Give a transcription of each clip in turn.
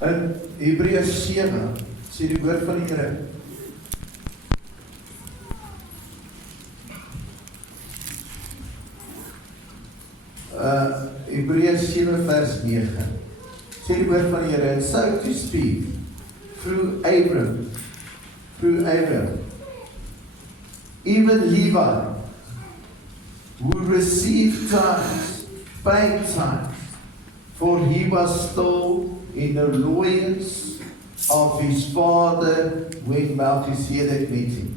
In Hebreërs 7 sê die woord van die Here. Hebreërs 7 vers 9 sê die woord van die Here, and so to speak through Abraham, even Levi, who received tithes, paid tithes, for he was still in the loins of his father when Melchizedek met him.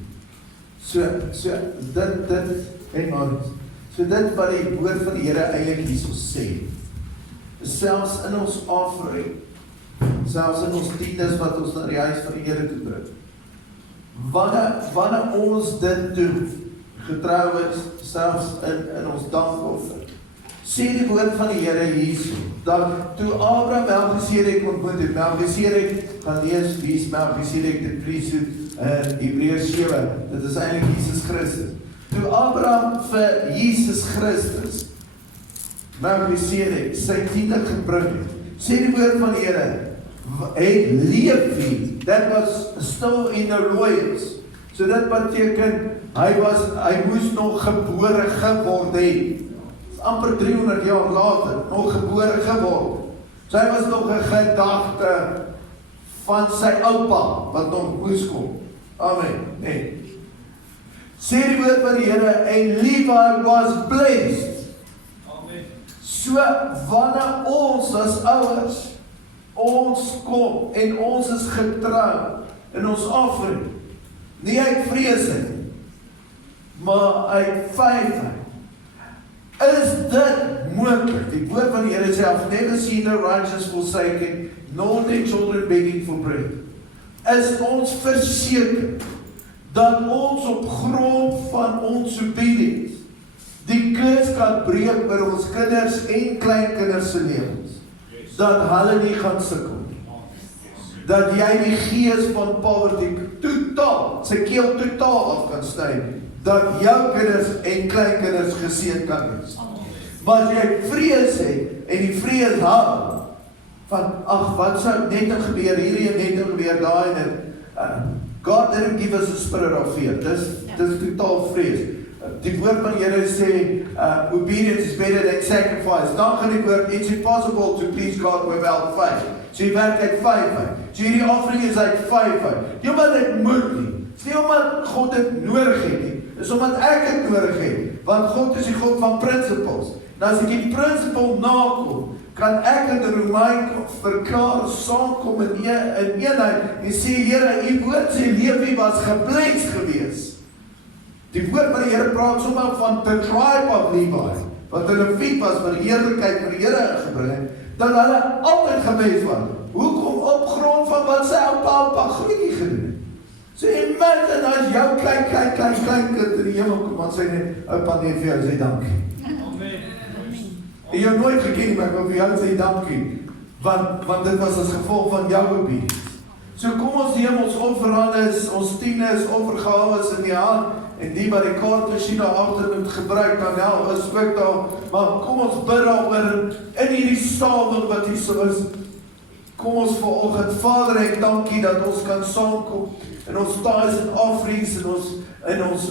So dit wat die woord van die Here eintlik hierso sê, selfs in ons offering, selfs in ons tiendes wat ons na die huis van die Here toe bring, wanneer ons dit doen, getrou is, selfs in ons dankoffer, sê die woord van die Here hierso, dat toe Abraham Melchizedek ontmoet het, Melchizedek, gaan lees wie is Melchizedek, die priesthood in Hebreërs 7, dit is eintlik Jesus Christus. Toe Abraham vir Jesus Christus, Melchizedek, sy tiende gebring het, sê die woord van die Here, het Levi, that was still in the loins, so dit beteken, hy moes nog gebore geword het, amper 300 jaar later, nog gebore geword, so hy was nog 'n gedagte van sy oupa, wat nog moes kom, amen, nee. Sê die woord van die Here, en Levi was blessed. Amen. So, wanneer ons as ouers, ons kom, en ons is getrou, in ons offering, nie uit vreesing, maar uit vyfheid, is dit moontlik? Die woord van die Here sê, I've never seen the righteous forsaken, nor their children begging for bread. Is ons verseker, dat ons op grond van ons obedience die kurs kan breek oor ons kinders en kleinkinders se lewens, dat hulle nie gaan sukkel, dat jy die gees van poverty totaal, sy keel totaal af kan sny, dat jou kinders en kleinkinders geseën kan wees. Maar as jy vrees het, en die vrees hou, van, ag, wat sou net gebeur, hier net gebeur, daar en God didn't give us a spirit of fear. Dis totaal vrees. Die woord van die Here sê, obedience is better than sacrifice. Dan gaan die woord, it's impossible to please God without faith. So jy werk uit vyfheid. So hierdie offering is uit vyfheid. Nie omdat dit moet nie. Dis nie omdat God dit nodig het nie. Dis omdat ek dit nodig het. Want God is die God van principles. Nou as ek die principle nakom, kan ek in die Romein verklaar, saamkom in eenheid, en sê, Here, u woord sê, Levi was gebless gewees. Die woord van die Here praat sommer van the tribe of Levi, wat hulle Leviet was, van die heerlikheid van die Here ingebring, dat hulle altyd gebless was. Hoekom? Op grond van wat sy oupa grootjie gedoen het. So imagine as jou klein kind in die hemel kom, want sy net, oupa net vir jou sê dankie. En jy nooit geken nie, maar ek wil vir jou sê dankie, want dit was as gevolg van jou obedience. So kom ons neem ons offerandes, ons tiendes, offergawes in die hand, en die wat die kaartmasjien daar agter moet gebruik, dan is ook daar, maar kom ons bid daaroor in hierdie saal wat hier so is. Kom ons vanoggend, Vader, ek dankie dat ons kan saamkom, en ons tithes en offerings, en ons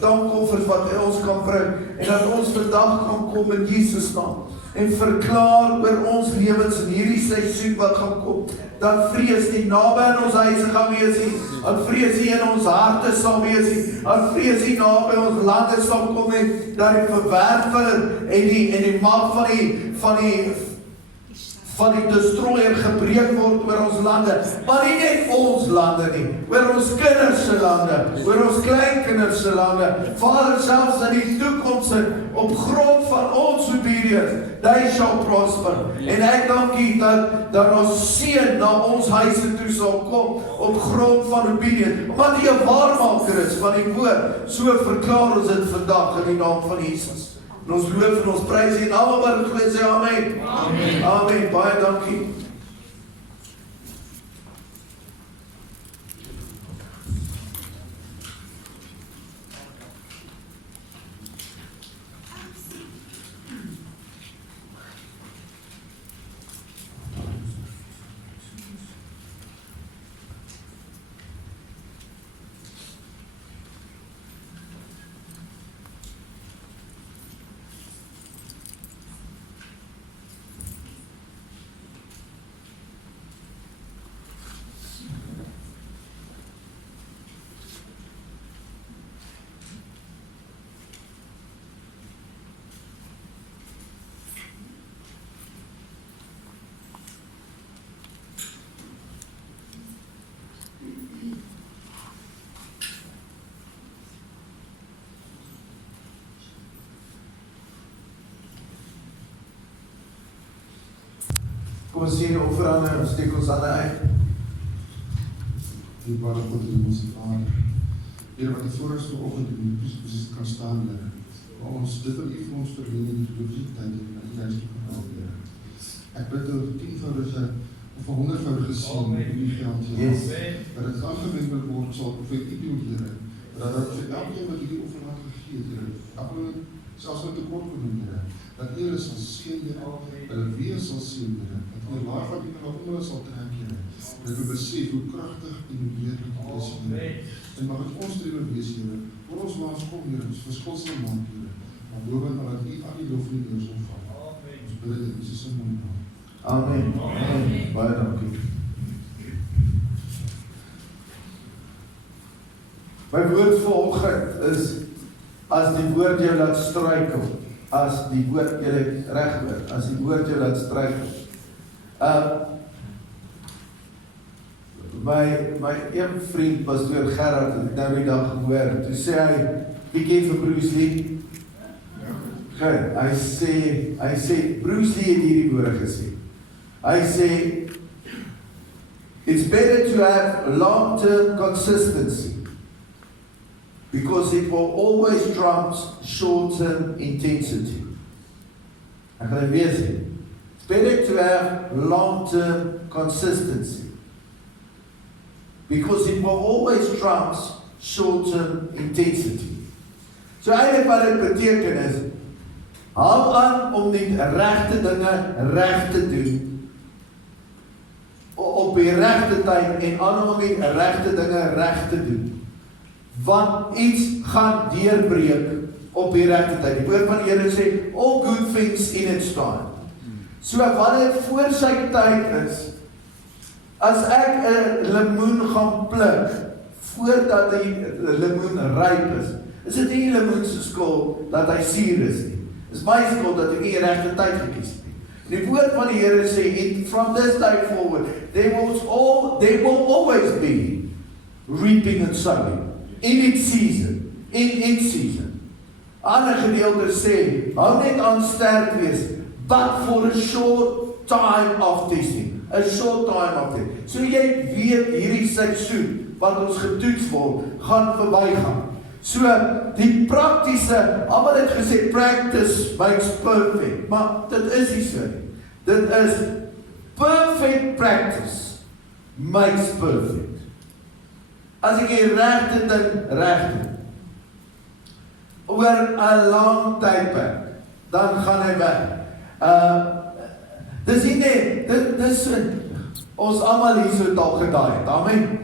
dankoffers wat ons kan bring, en dat ons vandag kan kom in Jesus naam, en verklaar oor ons lewens in hierdie seisoen wat gaan kom, dat vrees nie naby in ons huise gaan wees nie, dat vrees nie in ons harte sal wees nie, dat vrees nie naby ons lande sal kom nie, dat die verwerper en die maag van die destroyer gebreek word oor ons lande, maar nie net ons lande nie, oor ons kinders se lande, oor ons kleinkinders se lande, Vader, selfs in die toekoms op grond van ons obedience, they shall prosper, en ek dankie dat ons seën na ons huise toe sal kom, op grond van obedience, omdat die 'n waarmaker is van die woord, so verklaar ons dit vandag in die naam van Jesus. En ons loof en ons prys en almal wat dit glo sê amen. Amen. Amen. Baie dankie. Kom ons sien die offerande, ons steek ons hande uit. Dierbare God in ons Vader, Here wat die voorrecht vanoggend in die posisie kan staan, Here, waar ons dit wat U vir ons verleen in die geloofsiteit en in die huis kan help, Here. Ek bid dat 10voudige of 100voudige seën in die geld, Here, dat dit aangewend word sal vir U doen, Here, dat vir elkeen wat U die offerande gegee het, Here, elkeen selfs met tekort genoem, Here, dat U hulle sal seën, Here, dat hulle weer sal seën, Here, dat U laag wat U na onder sal trek, Here, dat U besef hoe kragtig en hoe heerlik U is, Here. En mag het ons driver wees, Here, voor ons waar ons kom, Here, ons verskilsel maak, Here, maar bovenal dat U al die lof en die eer sal val. Ons bid in Jesus se naam. Amen. Amen. Baie dankie. My woord vanoggend is, as die woord jou laat struikel, as die woord jy reg hoor, as die woord jou laat struikel. My een vriend, pastoor Gerard, het ek nou die dag gehoor, toe sê hy, wie ken vir Bruce Lee? Hy sê, Bruce Lee het hierdie woorde gesê. Hy sê, it's better to have long-term consistency, because it will always trump short-term intensity. Ek gaan dit weer sê. It's better to have long-term consistency, because it will always trump short-term intensity. So eintlik wat dit beteken is, hou aan om die regte dinge reg te doen, op die regte tyd, en aan om die regte dinge reg te doen. Want iets gaan deurbreek op die regte tyd. Die woord van die Here sê, all good things in its time. So wanneer dit voor sy tyd is, as ek 'n lemoen gaan pluk, voordat die lemoen ryp is dit nie die lemoen se skuld dat hy suur is nie. Dis my skuld dat ek nie die regte tyd gekies het nie. Die woord van die Here sê, from this day forward, there will always be reaping and sowing. In its season. In its season. Ander gedeelte sê, hou net aan sterk wees, but for a short time of testing. A short time of testing. So jy weet, hierdie seisoen, wat ons getoets word, gaan verbygaan. So, die praktiese, almal het gesê, practice makes perfect, maar dit is nie so nie. Dit is, perfect practice makes perfect. As ek die regte ding reg doen, oor 'n lang tydperk, dan gaan hy weg. Dis nie net, dis ons almal hier so dalk gedaai het, amen.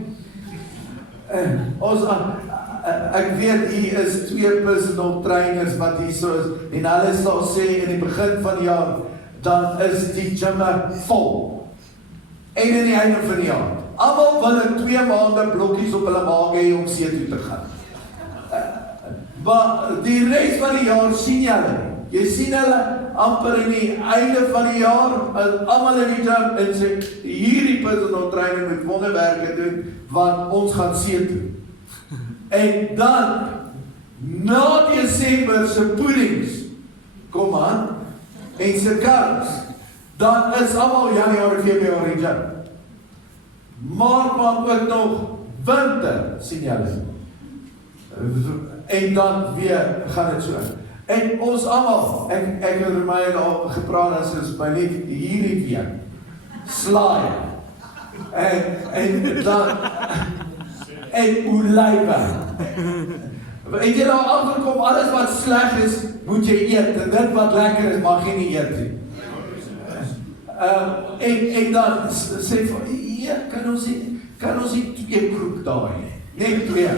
Ek weet hier is 2 personal trainers wat hier so is, en hulle sal sê in die begin van die jaar, dan is die gymme vol. En in die einde van die jaar, almal wil in 2 maande blokkies op hulle maag hê om see toe te gaan. Maar die res van die jaar sien jy hulle nie. Jy sien hulle amper in die einde van die jaar, almal in die gym, en sê, hierdie personal trainer moet wonderwerke doen, want ons gaan see toe. En dan, na Desember se puddings, kom aan, en se kans, dan is almal Januarie, Februarie gym. Maar ook nog winter, sien julle. En dan weer gaan dit so. En ons almal, ek het my al gepraat as ons by net hierdie week slaai. En dan en olywe. En jy nou agterkom, alles wat sleg is, moet jy eet, en dit wat lekker is, mag jy nie eet nie. En dan sê van, ja, kan ons nie 2 kroek daai, net 2.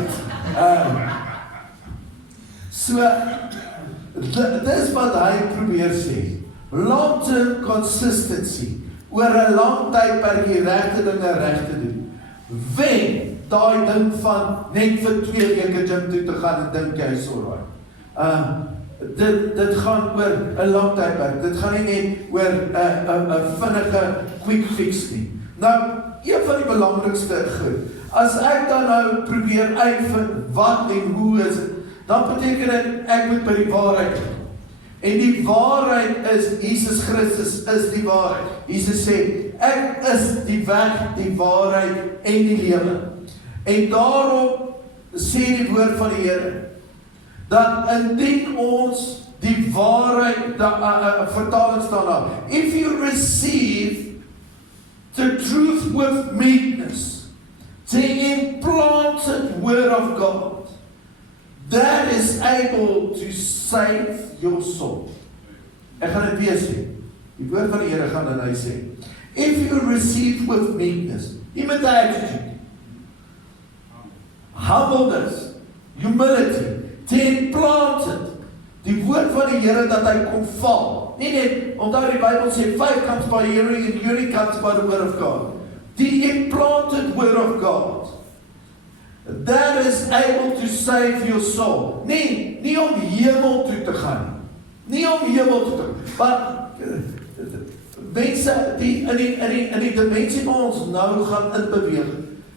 So, dis wat hy probeer sê. Long-term consistency, oor 'n lang tydperk die regte dinge reg te doen. Wen daai ding van net vir 2 weke gym toe te gaan en dink jy is alright. Dit gaan oor 'n lang tydperk. Dit gaan nie net oor 'n vinnige quick fix nie. Nou, een van die belangrikste goed, as ek dan nou probeer uitvind wat en hoe is dit, dan beteken dit ek moet by die waarheid kom. En die waarheid is, Jesus Christus is die waarheid. Jesus sê, ek is die weg, die waarheid en die lewe. En daarom sê die woord van die Here, dat indien ons die waarheid, vertaling staan daar, if you receive the truth with meekness, the implanted word of God, that is able to save your soul. Ek gaan dit weer sê. Die woord van die Here gaan en hy sê, if you receive with meekness, nie met 'n attitude, humbleness, humility, te implanted, die woord van die Here dat hy kom val. Nie net, omdat die Bybel sê, faith comes by hearing and hearing comes by the word of God. The implanted word of God, that is able to save your soul. Nie om hemel toe te gaan. Nie om hemel toe te gaan. Maar mense die in die dimensie waar ons nou gaan inbeweeg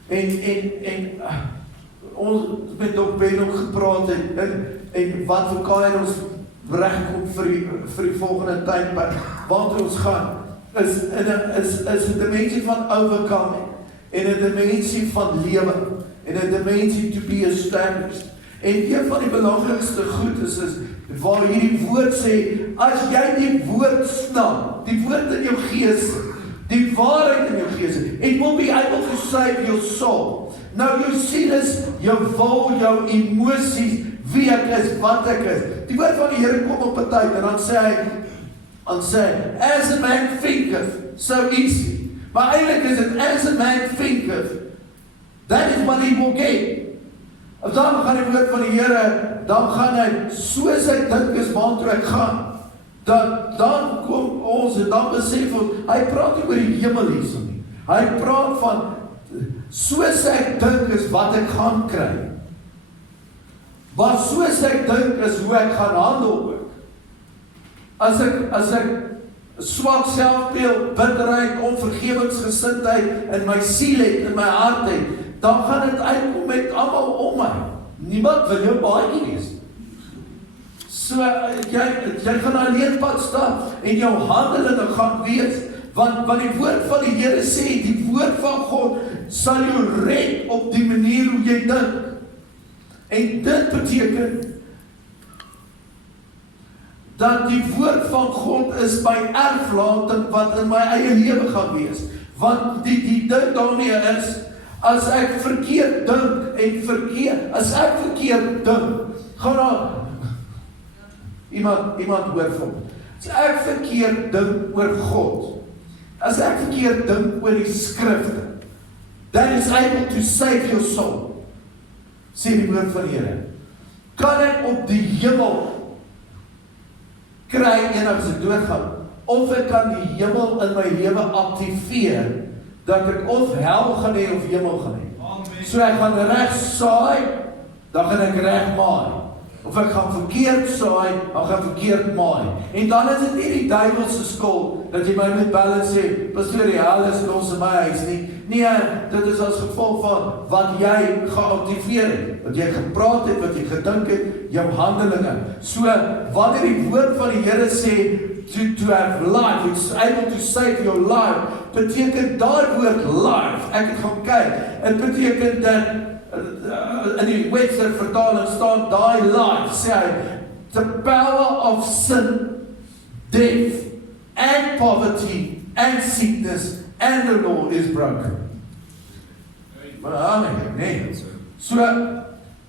en ons met Dr. Ben ook gepraat het en wat vir Kairos regkom vir die volgende tydperk waartoe ons gaan is 'n dimensie van overcoming en 'n dimensie van lewe en 'n dimensie to be established. En een van die belangrikste goed is waar hierdie woord sê, as jy die woord snap, die woord in jou gees, die waarheid in jou gees, it will be able to save your soul. Nou jou siel is, jou wil, jou emosies, wie ek is, wat ek is. Die woord van die Here kom op 'n tyd en dan sê hy, as a man thinketh, so is he. Maar eintlik is dit, as a man thinketh, that is what he will get. En dan gaan die woord van die Here, dan gaan hy, soos hy dink is waartoe ek gaan, dan kom ons en dan besef ons, hy praat nie oor die hemel hierso nie. Hy praat van, soos ek dink is wat ek gaan kry. Maar soos ek dink is hoe ek gaan handel ook. As ek swak selfbeeld, bitterheid, onvergewensgesindheid in my siel het, in my hart het, dan gaan dit uitkom met almal om my. Niemand wil jou baie wees. So, jy gaan alleen pad stap en jou handelinge gaan wees, want die woord van die Here sê, die woord van God sal jou red op die manier hoe jy dink. En dit beteken dat die woord van God is my erflating wat in my eie lewe gaan wees. Want die ding daarmee is, as ek verkeerd dink en as ek verkeerd dink, gaan daar iemand hoor van, as ek verkeerd dink oor God, as ek verkeerd dink oor die skrifte, that is able to save your soul, sê die woord van die Here. Kan ek op die hemel kry en as ek doodgaan, of ek kan die hemel in my lewe aktiveer, dat ek of hel gaan hê of hemel gaan hê. So ek gaan reg saai, dan gaan ek reg maai. Of ek gaan verkeerd saai, dan gaan verkeerd maai. En dan is dit nie die duiwelse skuld, dat jy my moet bel en sê, pastoor, die hel is los in my huis nie. Nee, dit is as gevolg van wat jy geactiveer het, wat jy gepraat het, wat jy gedink het, jou handelinge. So, wanneer die woord van die Here sê, to have life, it's able to save your life, beteken daai woord life, ek het gaan kyk, het beteken dat, in die Webster vertaling staan, daai life, sê hy, the power of sin, death, and poverty, and sickness, and the law is broken. Maar amen, nee. So,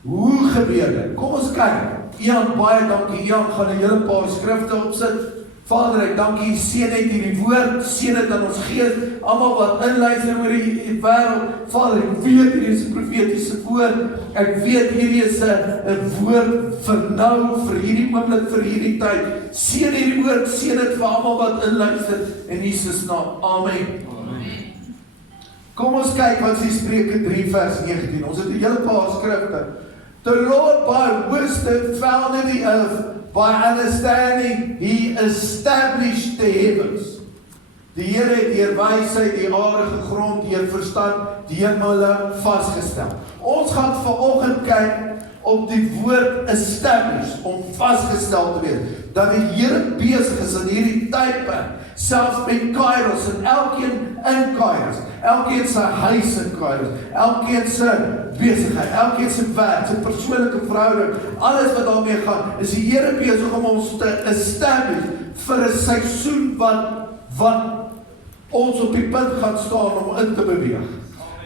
hoe gebeur dit? Kom ons kyk. Ian, baie dankie. Ian gaan 'n hele paar skrifte opsit. Vader, ek dank U, seën net hierdie woord, seën dit aan ons gees, almal wat inluister oor die wêreld. Vader, ek weet hierdie is 'n profetiese woord. Ek weet hierdie is 'n woord vir nou, vir hierdie oomblik, vir hierdie tyd. Seën hierdie woord, seën dit vir almal wat inluister in Jesus naam. Amen. Kom ons kyk wat sê Spreuke 3 vers 19. Ons het 'n hele paar skrifte. The Lord by wisdom founded the earth, by understanding He established the heavens. Die Here het deur wysheid die aarde gegrond, deur verstand die hemele vasgestel. Ons gaan vanoggend kyk op die woord establish, om vasgestel te wees, dat die Here besig is in hierdie tydperk, selfs met Kairos, en elkeen in Kairos, elkeen sy huis in Kairos, elkeen sy besigheid, elkeen sy werk, sy persoonlike verhouding, alles wat daarmee gaan, is die Here besig om ons te establish vir 'n seisoen wat ons op die punt gaan staan om in te beweeg.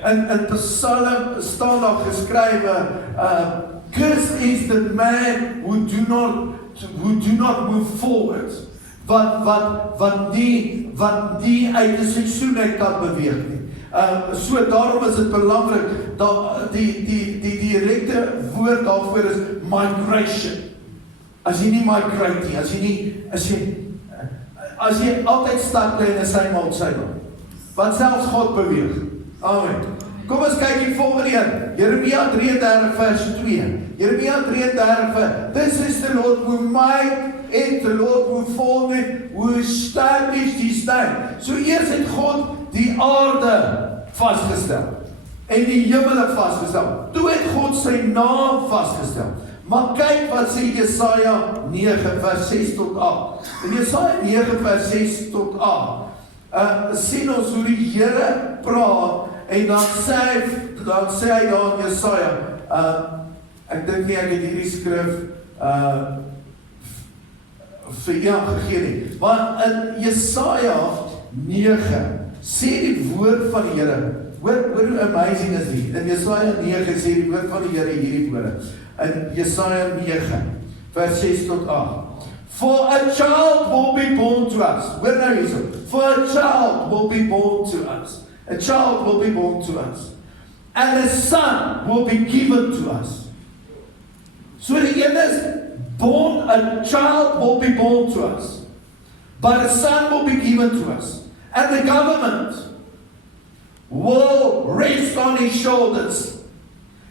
In Psalm staan daar geskrywe, cursed is the man who do not move forward, wat nie uit die seisoen uit kan beweeg nie. So daarom is dit belangrik, die direkte woord daarvoor is migration. As jy nie migrate nie, as jy altyd stap bly in sy maat, want selfs God beweeg. Amen. Kom ons kyk die volgende een, Jeremia 33 vers 2. Jeremia 33, this is the Lord who made it, the Lord who formed it, who established his name. So eers het God die aarde vastgestel, en die hemele vastgestel. Toe het God sy naam vastgestel. Maar kyk wat sê Jesaja 9 vers 6 tot 8. In Jesaja 9 vers 6 tot 8, sien ons hoe die Here praat, en dan sê hy daar in Jesaja, ek dink nie ek het hierdie skrif vir jou gegee nie, maar in Jesaja 9 sê die woord van die Here, hoor hoe amazing is die, in Jesaja 9 sê die woord van die Here hierdie woorde, in Jesaja 9 vers 6 tot 8, for a child will be born to us, hoor nou hierso, for a child will be born to us, a child will be born to us, and a son will be given to us. So die een is, born, a child will be born to us, but a son will be given to us, and the government will rest on his shoulders,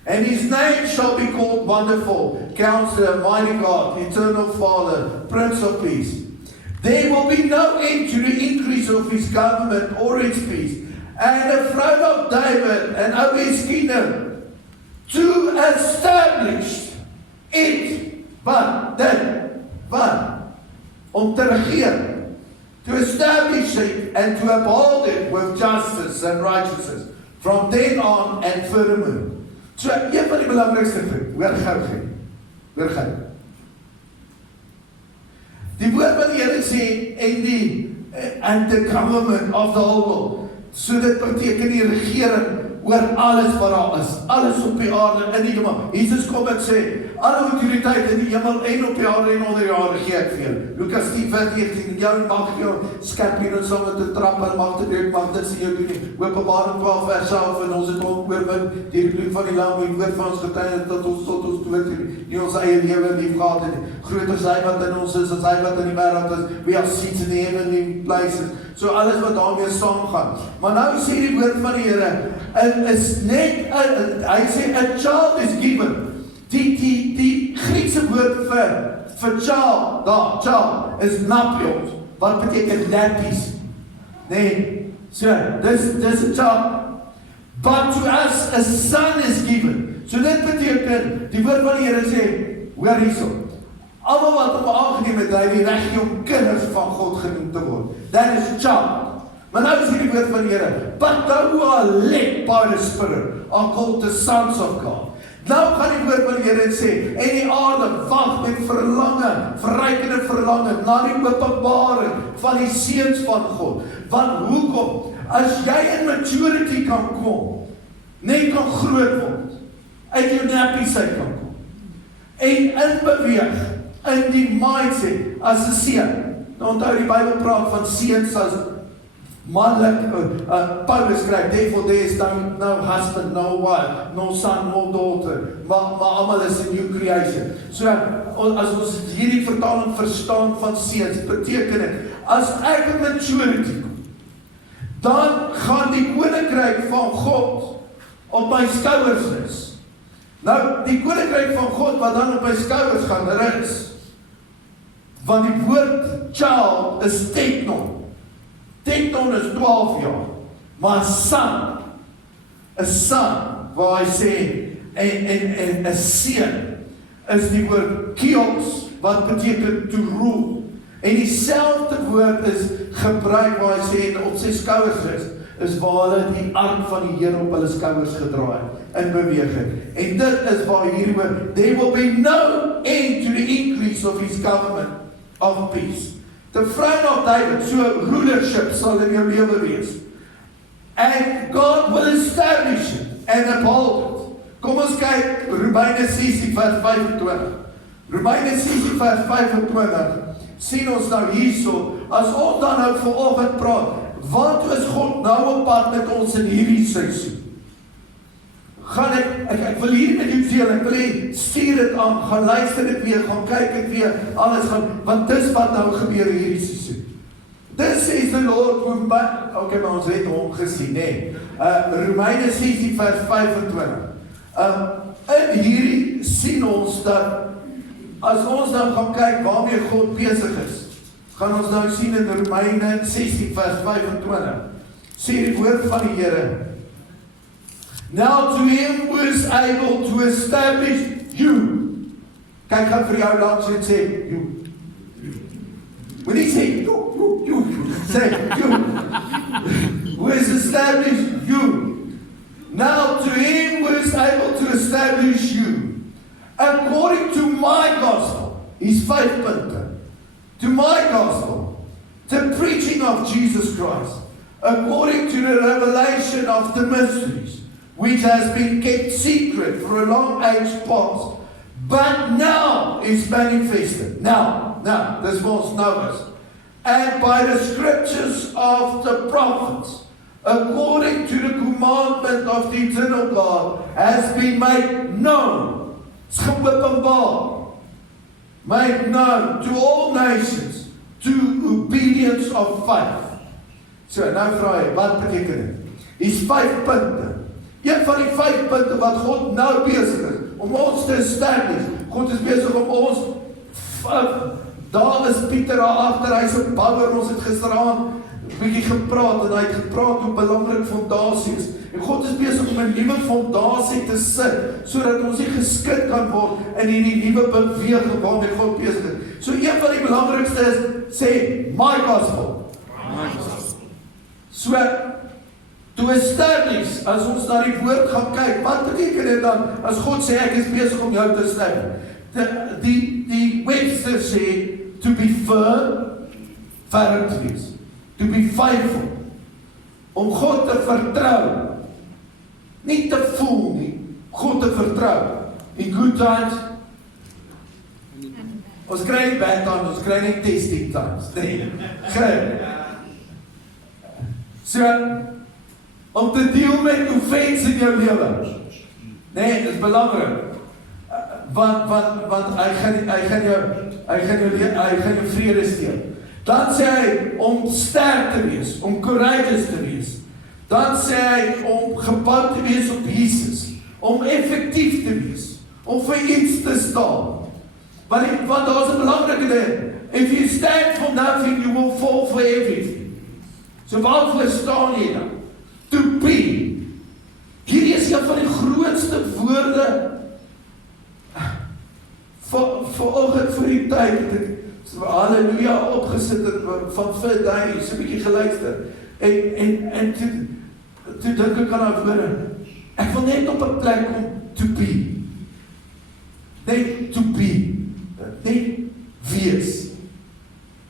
and his name shall be called Wonderful, Counselor, Mighty God, Eternal Father, Prince of Peace. There will be no end to the increase of his government or its peace, and the throne of David and over his kingdom, to establish it, om te regeer, to establish it and to uphold it with justice and righteousness, from then on and furthermore. So, een van die belangrikste goed, hoor gou. Die woord van die Here sê, and the government of the whole world, so dit beteken die regering oor alles wat daar is, alles op die aarde, in die hemel. Jesus kom en sê, alle autoriteit in die hemel en op die aarde en onder die aarde gee ek vir jou. Lukas 10 vers 19, jou mag jou skerpien en saam met die trap en mag te breek, mag dit sien jou doen nie. Openbaring 12 vers 11, en ons het oorwin deur die bloed van die lam, die woord van ons getuienis dat ons tot ons dood nie ons eie lewe lief gehad het. Groter is hy wat in ons is, as hy wat in die wêreld is. We are seated in the heavenly places. So alles wat daarmee saamgaan. Maar nou sê die woord van die Here, is net, hy sê, a child is given. Die Griekse woord vir child, child, is napios, wat beteken nappies. Nee, so, dis a child. But to us, a son is given. So dit beteken, die woord van die Here sê, hoor hierso, almal wat hom aangeneem het, hy die reg om kinders van God genoem te word. That is child. Maar nou is hier die woord van die Here, but those who are led by the Spirit are called the sons of God. Nou gaan die woord van die Here sê, en die aarde wag met verrykende verlange, na die openbaring van die seuns van God. Want hoekom? As jy in maturity kan kom, net kan groot word, uit jou nappies uit kan kom, en inbeweeg, in die mindset, as 'n seun. Nou onthou die Bybel praat van seuns as manlik, Paulus skryf, therefore there is no husband, no wife, no son, no daughter, maar almal is 'n new creation. So, as ons hierdie vertaling verstaan van seuns, beteken dit, as ek in maturity kom, dan gaan die koninkryk van God op my skouers is. Nou, die koninkryk van God wat dan op my skouers gaan rus, want die woord child is teknon. Teknon is 12 jaar, maar son, waar hy sê, en 'n seun, is die woord kios, wat beteken to rule. En dieselfde woord is gebruik waar hy sê, en op sy skouers is waar hulle die ark van die Here op hulle skouers gedraai in beweging. En dit is waar hierdie woord, there will be no end to the increase of his government of peace. The throne of David, so rulership sal in jou lewe wees. And God will establish it and uphold it. Kom ons kyk, Romeine 16 vers 25. Romeine 16 vers 25, sien ons nou hierso, as ons dan nou vanoggend praat, wat is God nou op pad met ons in hierdie seisoen? Gaan ek wil hier met jou deel, ek wil hier, stuur dit aan, gaan luister dit weer, gaan kyk dit weer, alles gaan, want dis wat nou gebeur in hierdie seisoen. This is the Lord who, ok, maar ons het hom gesien, nee. Romeine 16 vers 25. In hierdie sien ons dat, as ons dan gaan kyk waarmee God besig is, gaan ons nou sien in Romeine 16 vers 25, sê die woord van die Here, now to him who is able to establish you, kyk gaan vir jou langs en sê, you, when he say, you, say, you, who has established you, now to him who is able to establish you, according to my gospel, his 5 punte, to my gospel, the preaching of Jesus Christ, according to the revelation of the mysteries, which has been kept secret for a long age past, but now is manifested. Now, this was noticed. And by the scriptures of the prophets, according to the commandment of the eternal God, has been made known, made known to all nations, to obedience of faith. So, nou vra hy, wat beteken dit? Is 5 punte. Een van die 5 punte wat God nou besig is, om ons te establish. God is besig om ons, daar is Pieter daar agter, hy is 'n bouwer, ons het gisteraan bietjie gepraat, en hy het gepraat hoe belangrik fondasie is. En God is besig om 'n nuwe fondasie te sit, sodat ons nie geskit kan word in hierdie nuwe beweging waarmee God besig is. So een van die belangrikste is, sê, my gospel. So, to establish, as ons na die woord gaan kyk, wat beteken dit dan, as God sê, ek is besig om jou te establish? Die Webster sê, to be firm, firm te wees. To be faithful. Om God te vertrou. Nie te voel nie, God te vertrou. In good times, ons kry nie bad times, ons kry nie testing times. Nee, kry. So, om te deel met offense in jou lewe. Nee, dit is belangrik. Want hy gaan jou vrede steel. Dan sê hy om sterk te wees, om courageous te wees. Dan sê hy om gebou te wees op Jesus, om effektief te wees, om vir iets te staan. Want daar is 'n belangrike ding. If you stand for nothing, you will fall for everything. So waarvoor staan jy dan? To be. Hierdie is een van die grootste woorde vanoggend vir die tyd het ek halleluja opgesit van vir daai so 'n bietjie geluister en toe dink ek aan die woorde, ek wil net op 'n plek kom to be, net to be, net wees,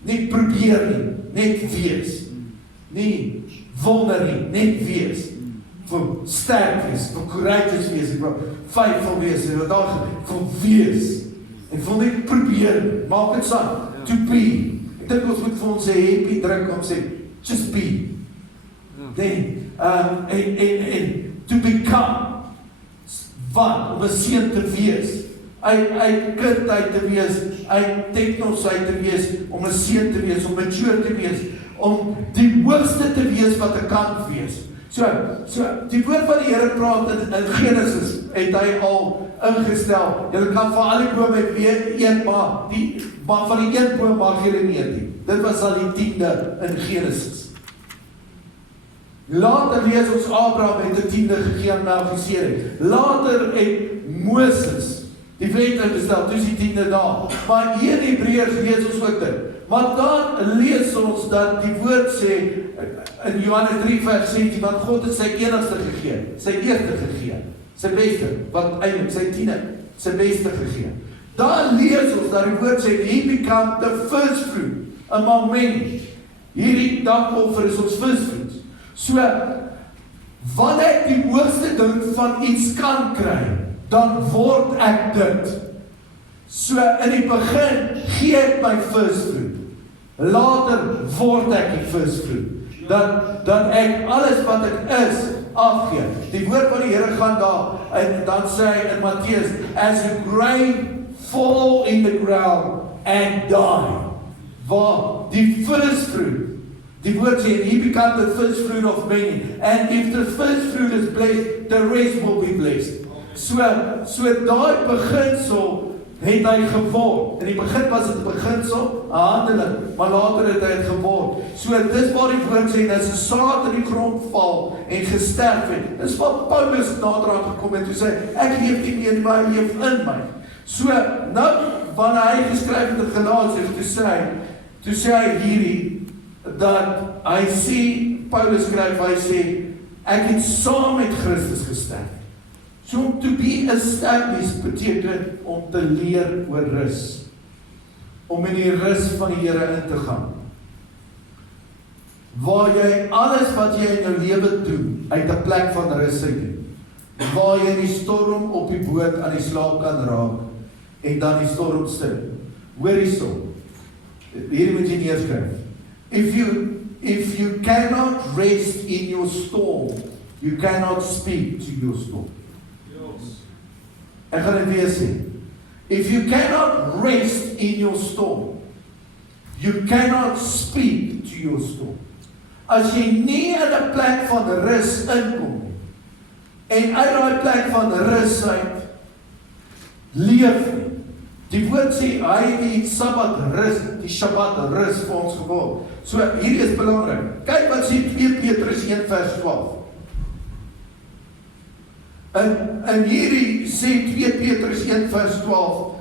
nie probeer nie, net wees, nie wonder nie, net wees, vir sterk wees, vir courageous wees, ek wil faithful wees, en wat daar vir wees, en wil net probeer, maak het saam, to be. Ek dink ons moet vir ons sê, happy druk, om sê, just be. Then, en to become, wat, om 'n seun te wees, uit kind uit te wees, uit technos uit te wees, om 'n seun te wees, om mature te wees, om die hoogste te wees wat ek kan wees. So, die woord van die Here praat in Genesis, het hy al ingestel, julle kan van al die bome weer eet, maar van die een boom mag julle nie eet nie. Dit was al die 10de in Genesis. Later lees ons Abraham het 'n 10de gegee aan Melchisedek. Later het Moses die wetlik gestel, toe is die 10de dag. Maar hier in Hebreërs lees ons ook dit. Maar dan lees ons dat die woord sê, in Johannes 3 vers 17, want God het sy enigste gegee, sy eerste gegee, sy beste, wat eintlik sy 10de, sy beste gegee. Daar lees ons dat die woord sê, he become the first fruit among many. Hierdie dankoffer is ons first fruits. So, wanneer ek die hoogste ding van iets kan kry, dan word ek dit. So, in die begin gee ek my first fruit. Later word ek die first fruit. Dan ek alles wat ek is, afgee. Die woord van die Here gaan daar, en dan sê hy in Mattheus, as a grain fall in the ground and die. Waar die first fruit, die woord sê, he become the first fruit of many, and if the first fruit is blessed, the rest will be blessed. So daai beginsel het hy geword. In die begin was dit 'n beginsel, 'n handeling, maar later het hy het geword. So dis waar die woord sê, as 'n saad in die grond val en gesterf het. Dis wat Paulus nader aan gekom het, toe sê, ek leef nie meer, maar hy leef in my. So, nou, wanneer hy geskryf het in Galasiërs, toe sê hy hierdie, dat hy sê, Paulus skryf, hy sê, ek het saam met Christus gesterf. So om to be established beteken om te leer oor rus. Om in die rus van die Here in te gaan. Waar jy alles wat jy in jou lewe doen, uit 'n plek van rus uit doen. Waar jy die storm op die boot aan die slaap kan raak, en dan die storm stil. Hoor hierso. Hierdie moet jy neerskryf. If you cannot rest in your storm, you cannot speak to your storm. Ek gaan dit weer sê. If you cannot rest in your storm, you cannot speak to your storm. As jy nie in 'n plek van rus inkom, en uit daai plek van rus uit, leef nie. Die woord sê, hy het die Sabbat rus, die Shabbat rus vir ons geword. So, hier is belangrik. Kyk wat sê 2 Petrus 1 vers 12. En hierdie sê 2 Petrus 1 vers 12,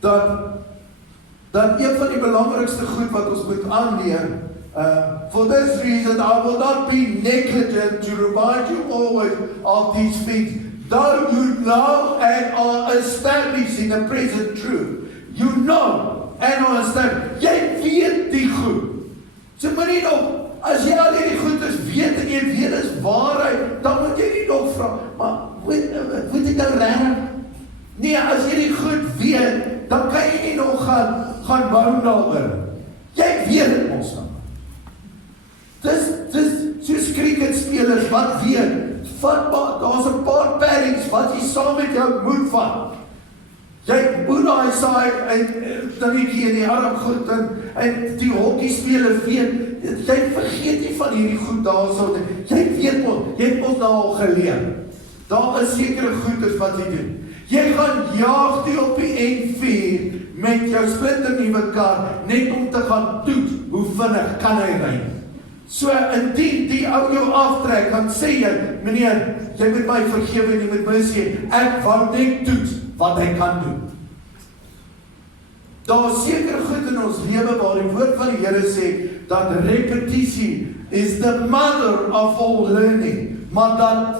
dat een van die belangrikste goed wat ons moet aanleer, for this reason I will not be negligent to remind you always of these things, though you know and are established in the present truth. You know and are established. Jy weet die goed. So moet nie nog, as jy al die goed is weet en jy weet is waarheid, dan moet jy nie nog vra, maar moet ek nou reg? Nee, as jy die goed weet, dan kan jy nie nog gaan bou daaroor. Jy weet dit ons dan. Dis soos cricketspelers wat weet, daar's 'n paar paddings wat jy saam met jou moet vat. Jy moet daai saai en dan ek hier in die arm goed en die hokkiespeler weet, jy vergeet nie van hierdie goed daarso. Jy weet mos, jy het ons nou al geleer. Daar is sekere goeders wat jy doen. Jy gaan jaag die op die N4 met jou splinternuwe kar net om te gaan toets hoe vinnig kan hy ry. So indien die ou jou aftrek, dan sê jy, meneer, jy moet my vergewe en jy moet my sê, ek wou net toets wat hy kan doen. Daar is sekere goed in ons lewe waar die woord van die Here sê, dat repetisie is the mother of all learning, maar dat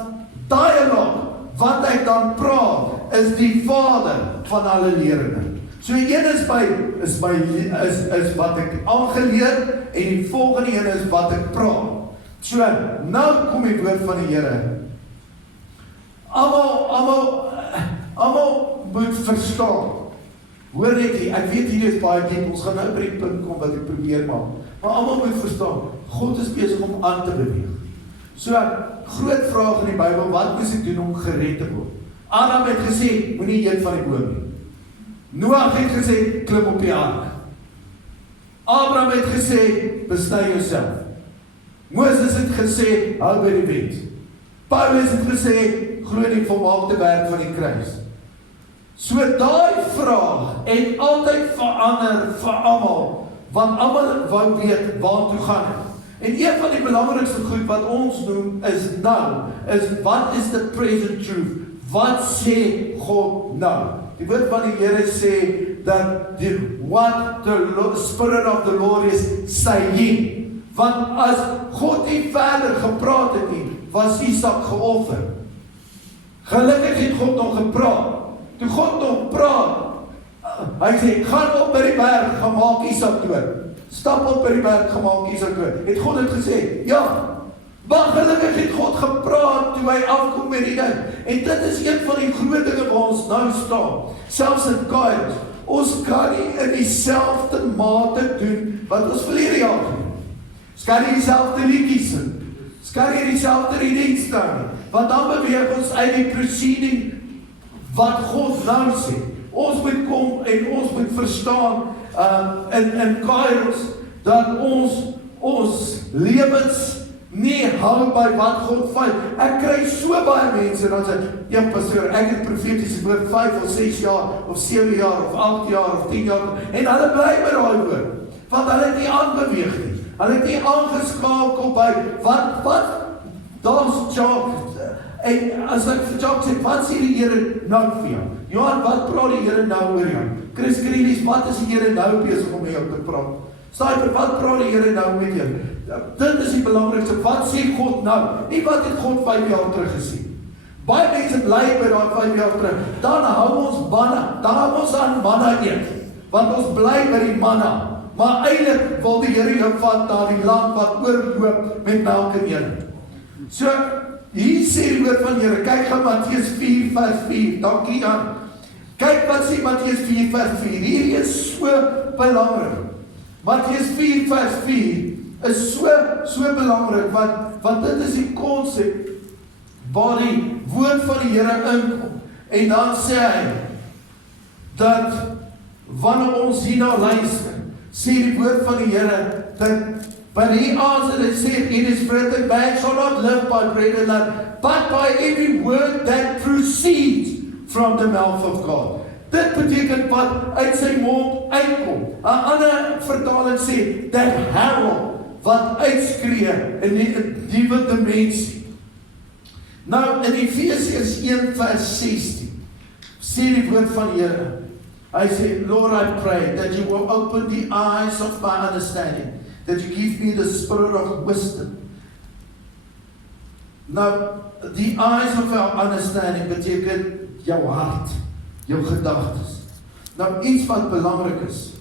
dialoog, wat ek dan praat, is die vader van alle leringe. So een is wat ek aangeleer, en die volgende een is wat ek praat. So, nou kom die woord van die Here. Almal moet verstaan. Hoor net hier, ek weet hier is baie diep, ons gaan nou by die punt kom wat ek probeer maak. Maar almal moet verstaan, God is besig om aan te beweeg. So, groot vraag in die Bybel, wat moes ek doen om gered te word? Adam het gesê, moenie eet van die boom nie. Noag het gesê, klim op die ark. Abraham het gesê, besny jouself. Moses het gesê, hou by die wet. Paulus het gesê, glo in die volmaakte werk van die kruis. So daai vraag het altyd verander vir almal, want almal wou weet waartoe gaan het. En een van die belangrikste goed wat ons noem is wat is the present truth? Wat sê God nou? Die woord van die Here sê dat what the Spirit of the Lord is saying. Want as God nie verder gepraat het nie, was Isak geoffer. Gelukkig het God nog gepraat. Toe God nog praat, hy sê, gaan op by die berg, gaan maak Isak dood. Stap op by die berg, gaan maak Isak dood. Het God het gesê? Ja. Maar gelukkig het God gepraat toe hy afkom met die ding. En dit is een van die groot dinge waar ons nou staan. Selfs in Kairos. Ons kan nie in dieselfde mate doen wat ons verlede jaar gedoen. Ons kan nie dieselfde liedjies sing. Ons kan nie dieselfde diens staan nie. Want dan beweeg ons uit die proceeding wat God nou sê. Ons moet kom en ons moet verstaan in Kairos dat ons lewens nie hou by wat God vyf. Ek kry so baie mense dan sê, ja pastoor, ek het profetiese woord 5 of 6 jaar of 7 jaar of 8 jaar of 10 jaar en hulle bly by daai woord. Want hulle het nie aanbeweeg nie. Hulle het nie aangeskakel by wat daar's Jacques. En as ek vir Jacques sê, wat sê die Here nou vir jou? Johan, wat praat die Here nou oor jou? Chris Krielies, wat is die Here nou besig om met jou te praat? Staai, wat praat die Here nou met jou? Dit is die belangrikste. Wat sê God nou? Nie wat het God 5 jaar terug gesê. Baie mense bly by daai 5 jaar terug. Dan hou ons manna, dan hou ons aan manna eet. Want ons bly by die manna. Maar eintlik wil die Here jou vat na die land wat oorloop met melk en honing. So, hier sê die woord van die Here, kyk gaan Matteus 4 vers 4, dankie Jan. Kyk wat sê Matteus 4 vers 4, hier is so belangrik. Matteus 4 vers 4 is so belangrik, want dit is die konsep waar die woord van die Here inkom. En dan sê hy, dat wanneer ons hierna luister, sê die woord van die Here, dat but he answered and said, it is written, man shall not live by bread alone, but by every word that proceeds from the mouth of God. Dit beteken wat uit sy mond uitkom. 'n ander vertaling sê, that herald, wat uitskree in die nuwe dimensie. Nou, in Efesiërs 1 vers 16, sê die woord van die Here, hy sê, Lord, I pray that you will open the eyes of my understanding, that you give me the spirit of wisdom. Nou, the eyes of our understanding beteken jou hart, jou gedagtes. Nou, iets wat belangrik is,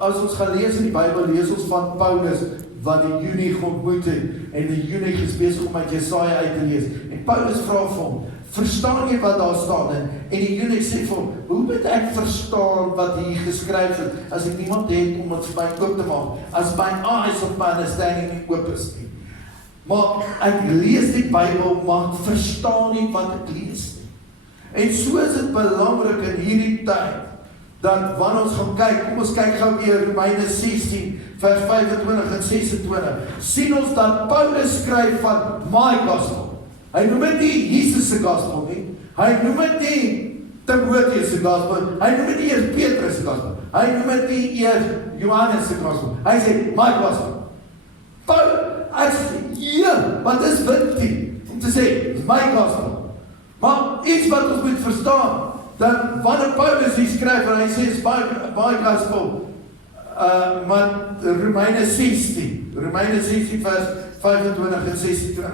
as ons gaan lees in die Bybel, lees ons van Paulus, wat die Junie ontmoet het, en die Junie besig om uit Jesaja uit te lees, en Paulus vra vir hom, verstaan jy wat daar staan, en die Junie sê vir hom, hoe moet ek verstaan wat hier geskryf het, as ek niemand het om het vir my oop te maak, as my eyes of my understanding nie oop is nie. Maar ek lees die Bybel, maar ek verstaan nie wat ek lees nie. En so is dit belangrik in hierdie tyd, dat wanneer ons gaan kyk, kom ons kyk gou weer Romeine 16 vers 25 en 26, sien ons dat Paulus skryf van my gospel. Hy noem dit nie Jesus se gospel nie, hy noem dit nie Timotheus se gospel, hy noem dit nie eers Petrus se gospel, hy noem dit nie eers Johannes se gospel, hy sê my gospel. Paulus sê, ja, wat is wichtig om te sê, is my gospel. Maar iets wat ons moet verstaan, dat wanneer Paulus hier skryf, en hy sê, is my gospel, maar Romeine 16 vers 25 en 26,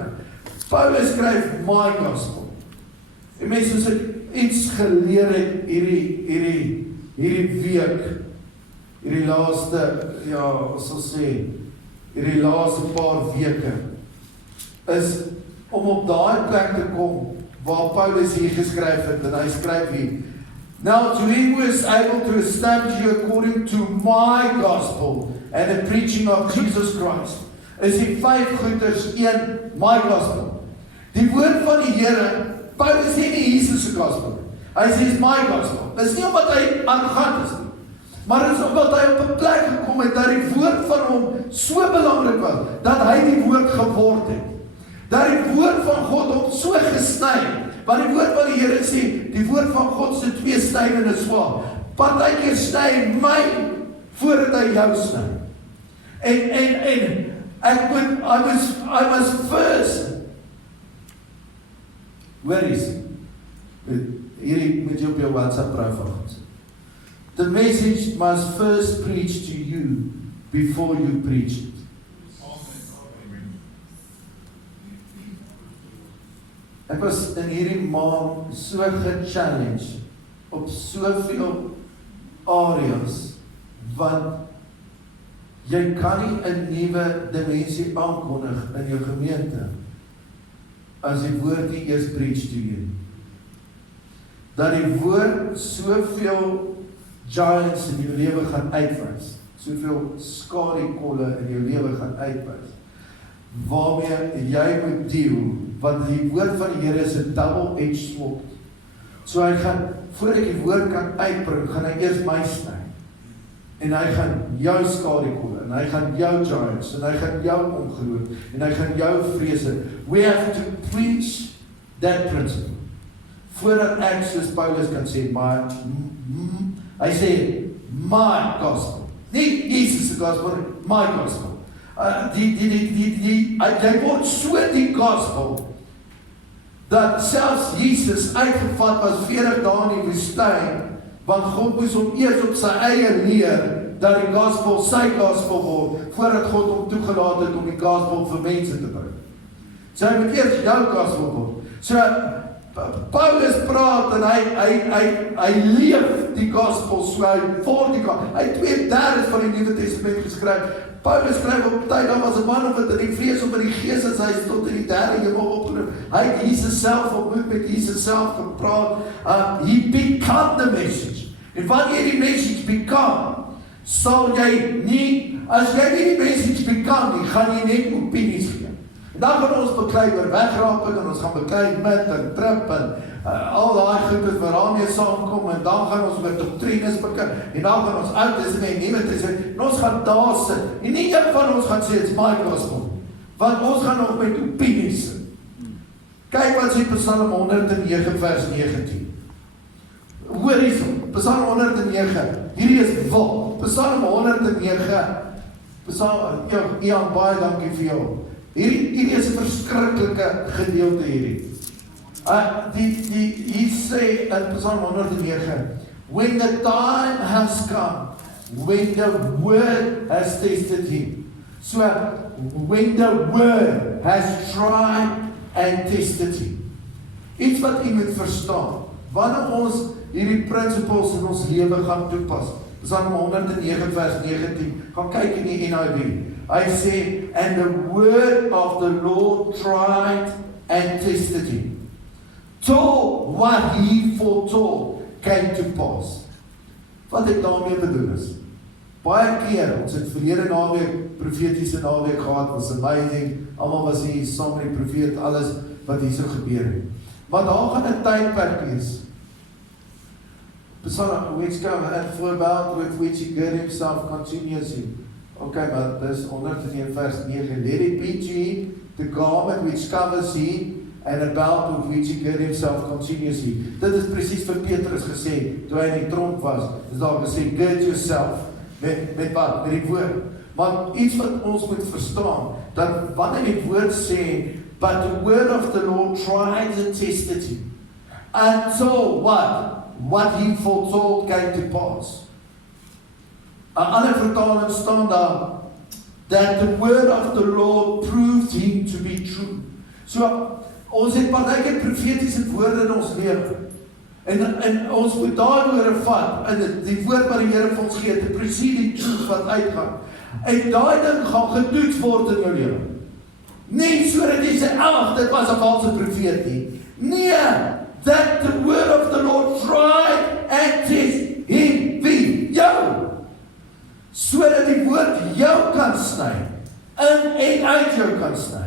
Paulus skryf my gospel. En mense, soos ek iets geleer het hierdie week, hierdie laaste, ja, sal sê, hierdie laaste paar weke, is om op daai plek te kom, waar Paulus hier geskryf het, en hy skryf hier, now to him who is able to establish you according to my gospel, and the preaching of Jesus Christ, is die 5 goeders, 1, my gospel. Die woord van die Here, Paulus sê nie Jesus se gospel, hy sê is my gospel. Dit is nie omdat hy arrogant is nie, maar dit is omdat hy op 'n plek gekom het, dat die woord van hom so belangrik was, dat hy die woord geword het. Dat die woord van God hom so gesny, want die woord van die Here sê, die woord van God se 2 snydende swaard, partykeer sny my, voordat hy jou sny. En ek moet, I must first, where is hierdie moet jy op jou WhatsApp profile gaan sit. The message must first preach to you before you preach it. Ek was in hierdie maand so ge-challenge op soveel areas, want jy kan nie 'n nuwe dimensie aankondig in jou gemeente as die woord nie eers preach to you. Dat die woord soveel giants in jou lewe gaan uitwys, soveel skadukolle in jou lewe gaan uitwys, waarmee jy moet deel, want die woord van die Here is 'n double-edged sword. So hy gaan, voor ek die woord kan uitbring, gaan hy eers my sny. En hy gaan jou skadukolle, en hy gaan jou giants, en hy gaan jou ongeloof, en hy gaan jou vrese. We have to preach that principle. Voordat ek soos Paulus kan sê, hy sê, my gospel. Nie Jesus' gospel, my gospel. Jy word so die gospel, dat selfs Jesus uitgevat was 40 dae in die woestyn, want God moes hom eers op sy eie leer, dat die gospel sy gospel word, voordat God hom toegelaat het om die gospel vir mense te bring. So hy moet eers jou gospel word. So Paulus praat en hy leef die gospel, so hy voor die gospel. Hy 2/3 van die Nuwe Testament geskryf. Paulus skryf op tyd, daar was 'n man of wat in die vlees of in die gees, as hy tot in die 3de hemel opgeneem. Hy het Jesus self ontmoet, met Jesus self gepraat. He become the message. En wanneer die message become, sal jy nie, as jy nie die message become nie, gaan jy net opinies gee. En dan gaan ons beklei oor wegraping, en ons gaan beklei met en trip, en al die goedes waarmee saamkom, en dan gaan ons met doktrines beklei, en dan gaan ons Ou Testament, Nuwe Testament, en ons gaan daar sit, en nie een van ons gaan sê, it's my gospel, want ons gaan nog met opinies sit. Kyk wat sê Psalm 109 vers 19. Hoor hierso, Psalm 109, hierdie is wat, Psalm 109, Ian, baie dankie vir jou. Hierdie is 'n verskriklike gedeelte hierdie. He sê in Psalm 109, when the time has come, when the word has tested him. So, when the word has tried and tested him. Iets wat jy moet verstaan, wanneer ons hierdie principles in ons lewe gaan toepas, Psalm 109 vers 19, gaan kyk in die NIV. Hy sê, and the word of the Lord tried and tested him, till what he foretold came to pass. Wat ek daarmee bedoel is, baie keer, ons het verlede naweek, profetiese naweek gehad, was amazing, almal was hier, saam met die profeet, alles wat hier so gebeur het. Maar daar gaan 'n tydperk wees, which come and for about with which he girded himself continuously. Okay, maar dis 101 vers 9. Let it be to him, the garment which covers him, and a belt with which he girded himself continuously. Dit is presies vir Petrus gesê, toe hy in die tronk was, is daar gesê, gird yourself, met wat? Met die woord. Maar iets wat ons moet verstaan, dat wanneer die woord sê, but the word of the Lord tried and tested him, until what? What he foretold came to pass. 'n ander vertaling staan daar, that the word of the Lord proved him to be true. So, ons het partykeer profetiese woorde in ons lewe, en ons moet daaroor vat, en die woord wat die Here vir ons gee, die presies die truth wat uitgaan, en daai ding gaan getoets word in jou lewe. Nie sodat jy sê, ag, dit was 'n valse profeet nie. Nee, that the word of the Lord tried and tested him, wie? Jou. Sodat die woord jou kan sny, in en uit jou kan sny,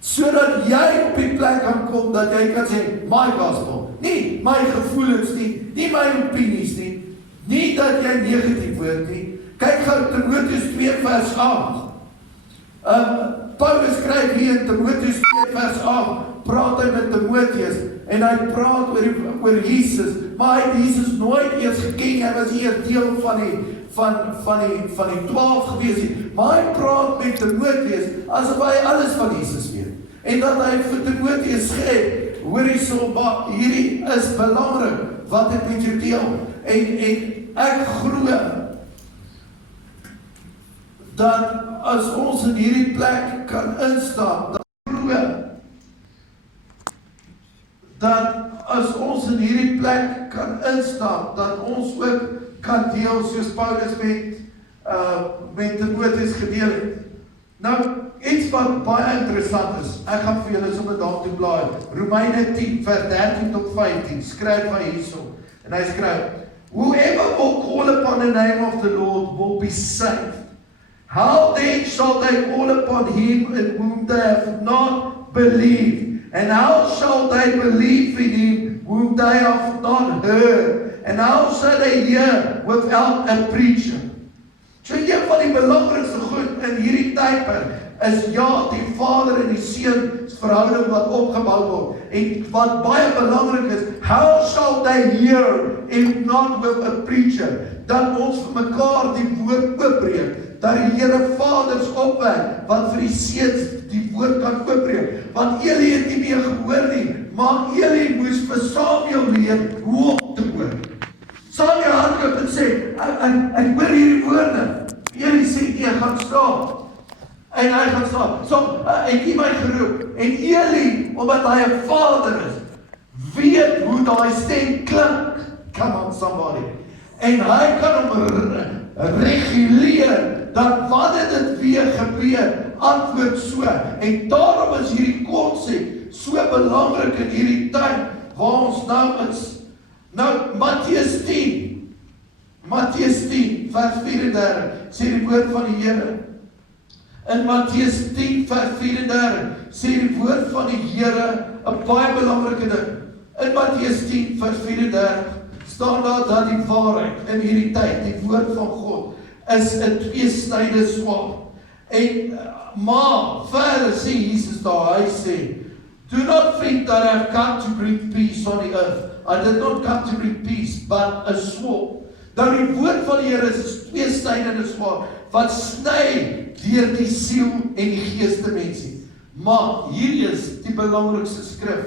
sodat jy op die plek kan kom, dat jy kan sê, my gospel, nie my gevoelens nie, nie my opinies nie, nie dat jy negatief word nie. Kyk gou Timoteus 2 vers 8. Paulus skryf hier in Timoteus 2 vers 8, praat hy met Timoteus, en hy praat oor Jesus, maar hy het Jesus nooit eers geken, hy was hier deel van die 12 gewees, maar hy praat met Timoteus, asof hy alles van Jesus weet, en dat hy vir Timoteus sê, hoor hierso, maar hierdie is belangrik, wat ek met jou deel, en ek glo, dat as ons in hierdie plek kan instaan, dat ons ook kan deel, soos Paulus met Timotheus gedeel het. Nou, iets wat baie interessant is, ek gaan vir julle sommer daar toe blaai, Romeine 10 vers 13 tot 15, skryf hy hierso, en hy skryf, whoever will call upon the name of the Lord will be saved. How then shall they call upon him in whom they have not believed? And how shall they believe in him whom they have not heard? And how shall they hear without a preacher? So een van die belangrikste goed in hierdie tydperk is die Vader en die Seun verhouding wat opgebou word. En wat baie belangrik is, how shall they hear if not with a preacher? Dat ons vir mekaar die woord oopbreek, dat die Here Vaders opwek, wat vir die Seuns die woord kan oopbreek. Want Eli het nie meer gehoor nie, maar Eli moes vir Samuel leer hoe om te hoor. Samuel hardloop en sê, ek hoor hierdie woorde. Eli sê, jy gaan staan. En hy gaan staan. So, ek het my geroep. En Eli, omdat hy 'n vader is, weet hoe daai stem klink. Come on somebody. En hy kan hom reguleer, dat wanneer dit weer gebeur, antwoord so. En daarom is hierdie konsep so belangrik in hierdie tyd, waar ons nou is. Nou, Matteus 10, vers 34, sê die woord van die Here. In Matteus 10, vers 34, sê die woord van die Here, 'n baie belangrike ding. In Matteus 10, vers 34, staan daar dat die waarheid in hierdie tyd, die woord van God, is 'n tweesnydige swaard. En, maar, verder sê Jesus daar, hy sê, do not think that I have come to bring peace on the earth. I did not come to bring peace, but a sword. Nou die woord van die Here is 'n tweesnydige swaard, wat sny deur die siel en die geesdimensie. Maar hier is die belangrikste skrif,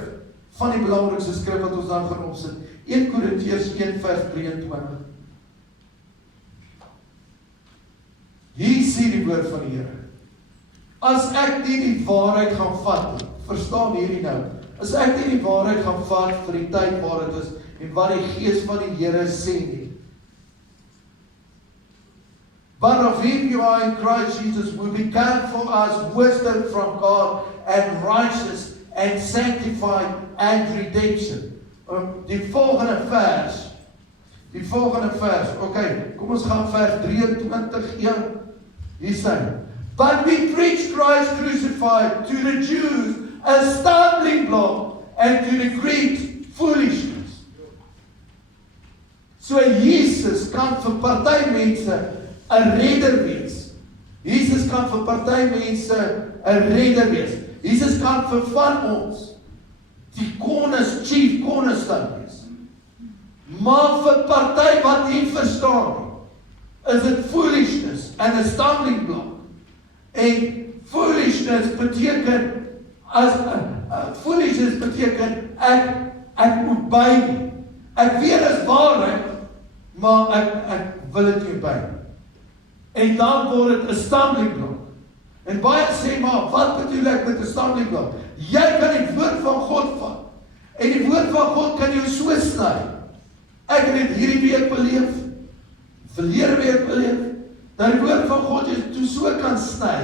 van die belangrikste skrif wat ons dan gaan opsit. 1 Korintiërs 1 vers 23. Hier sê die woord van die Here. As ek nie die waarheid gaan vat, verstaan hierdie nou, as ek nie die waarheid gaan vat vir die tyd waar dit is, en wat die Gees van die Here sê nie. But of him you are in Christ Jesus, who became for us wisdom from God, and righteous, and sanctified, and redemption. Die volgende vers, okay, kom ons gaan vers 23, hier sê, but we preach Christ crucified, to the Jews a stumbling block, and to the Greeks foolishness. So Jesus kan vir party mense 'n redder wees. Jesus kan vir party mense 'n redder wees. Jesus kan vir van ons die chief cornerstone wees. Maar vir party wat nie verstaan nie, is dit foolishness and a stumbling block. En foolishness beteken ek moet by nie. Ek weet dit is waarheid, maar ek wil dit nie by nie. En dan word dit 'n stumbling block. En baie sê, maar wat bedoel ek met 'n stumbling block? Jy kan die woord van God vat. En die woord van God kan jou so sny. Ek het dit hierdie week beleef, verlede week beleef, dat die woord van God jou toe so kan sny,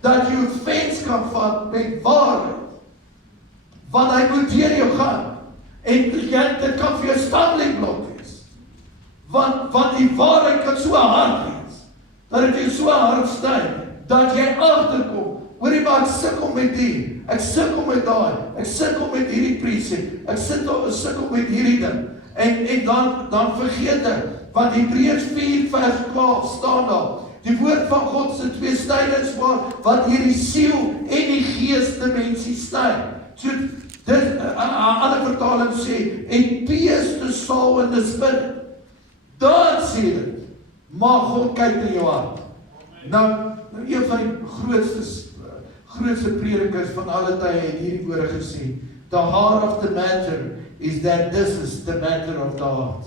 dat jy 'n offense kan vat met waarheid. Want hy moet deur jou gaan. En dit kan vir jou stumbling block wees. Want die waarheid kan so hard wees, dat dit jou so hard sny, dat jy agterkom, hoorie maar ek sukkel met die, ek sukkel met daai, ek sukkel met hierdie precept, ek sukkel met hierdie ding, en dan vergeet ek, want Hebreërs 4 vers 12 staan daar, die woord van God se tweesnydige swaard, wat hierdie siel en die geesdimensie sny. So, dit, 'n ander vertaling sê, and pierce the soul and the spirit. Dan sê dit, maar God kyk in jou hart. Nou, een van die grootste predikers van alle tye het hierdie woorde gesê, The heart of the matter is that this is the matter of the heart.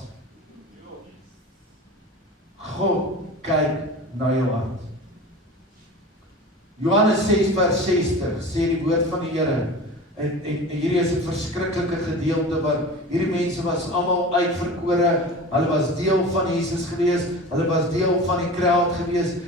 God kyk na jou hart. Johannes 6 vers 60 sê die woord van die Here, en hierdie is 'n verskriklike gedeelte, want hierdie mense was almal uitverkore, hulle was deel van Jesus gewees, hulle was deel van die crowd gewees.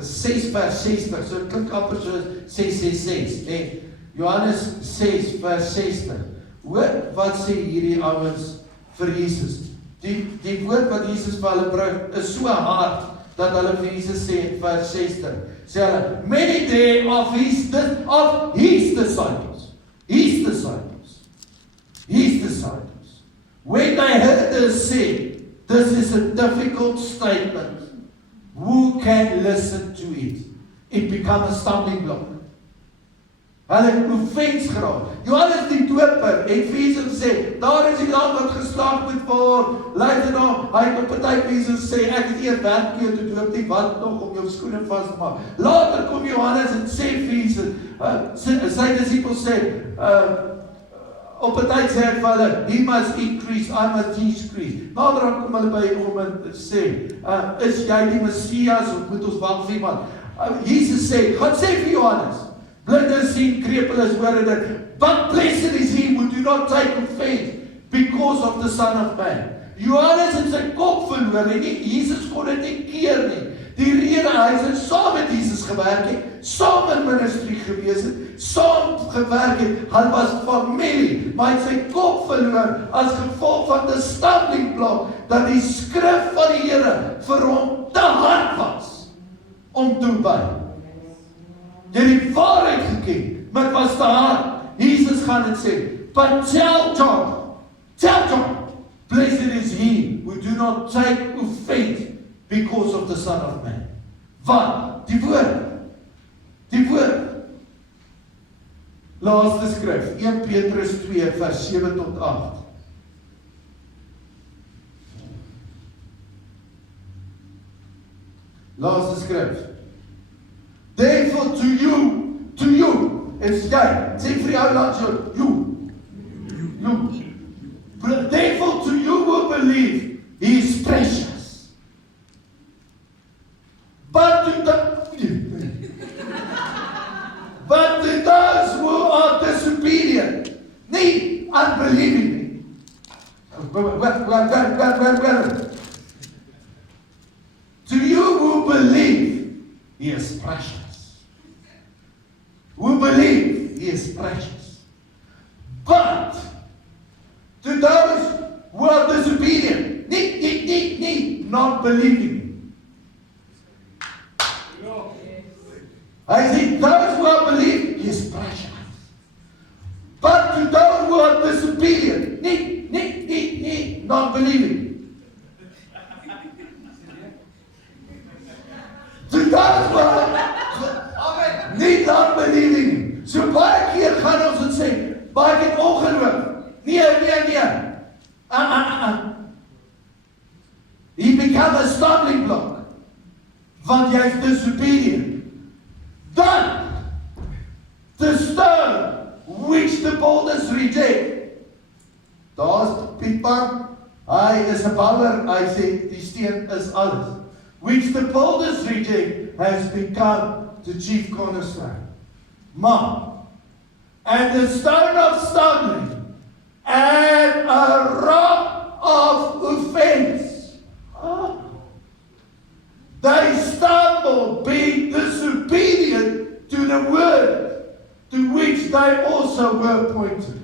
6 vers 60, so dit klink amper so 666, nee. Johannes 6 vers 60, hoor wat sê hierdie ouens vir Jesus. Die woord wat Jesus vir hulle gebruik is so hard, dat hulle vir Jesus sê in vers 60, sê hulle, many day of his disciples, when they heard this say, this is a difficult statement, who can listen to it? It become a stumbling block. Hulle het offens geraak. Johannes die doper het vir Jesus gesê, daar is die lam wat geslag moet word. Luister nou, hy het op 'n tyd vir Jesus gesê, ek het eers werk jou te doop, nie wat nog om jou skoene vas te maak. Later kom Johannes en sê vir Jesus, sy disippels sê, op 'n tyd sê hy vir hulle, he must increase, I must decrease. Nader kom hulle by hom en sê, is jy die Messias of moet ons wag vir iemand? Jesus sê, gaan sê vir Johannes, blinde sien, krepeles hoor dit, but blessed is he who do not take offense because of the Son of Man. Johannes het sy kop verloor en Jesus kon dit nie keer nie. Die rede, hy het saam met Jesus gewerk het, saam in ministry gewees het, saam gewerk het, hy was familie, maar hy het sy kop verloor as gevolg van die stumbling block, dat die skrif van die Here vir hom te hard was om te by. Jy het die waarheid geken, maar het was te hard. Jesus gaan en sê, but tell John, blessed is he who do not take offense because of the Son of Man. Wat? Die woord. Laaste skrif, 1 Petrus 2 vers 7 tot 8. Laaste skrif. Therefore to you, is jy, sê vir jou laat you. Therefore to you who believe, he is precious. But to those who are disobedient, nie unbelieving nie. To you who believe, he is precious. Who believe, he is precious. But to those who are disobedient, not believing. I think those who are believing, he is precious. But to those who are disobedient, not believing. To those who are nie dan believing. So baie keer gaan ons en sê, baie het ongeloof. Nee. He become a stumbling block. Want jy is disobedient. Then, the stone which the builders reject. Daar's Pietman, hy is 'n bouwer, hy sê, die steen is alles. Which the builders reject has become the chief cornerstone. And the stone of stumbling, and a rock of offense. They stumble, being disobedient to the word, to which they also were appointed.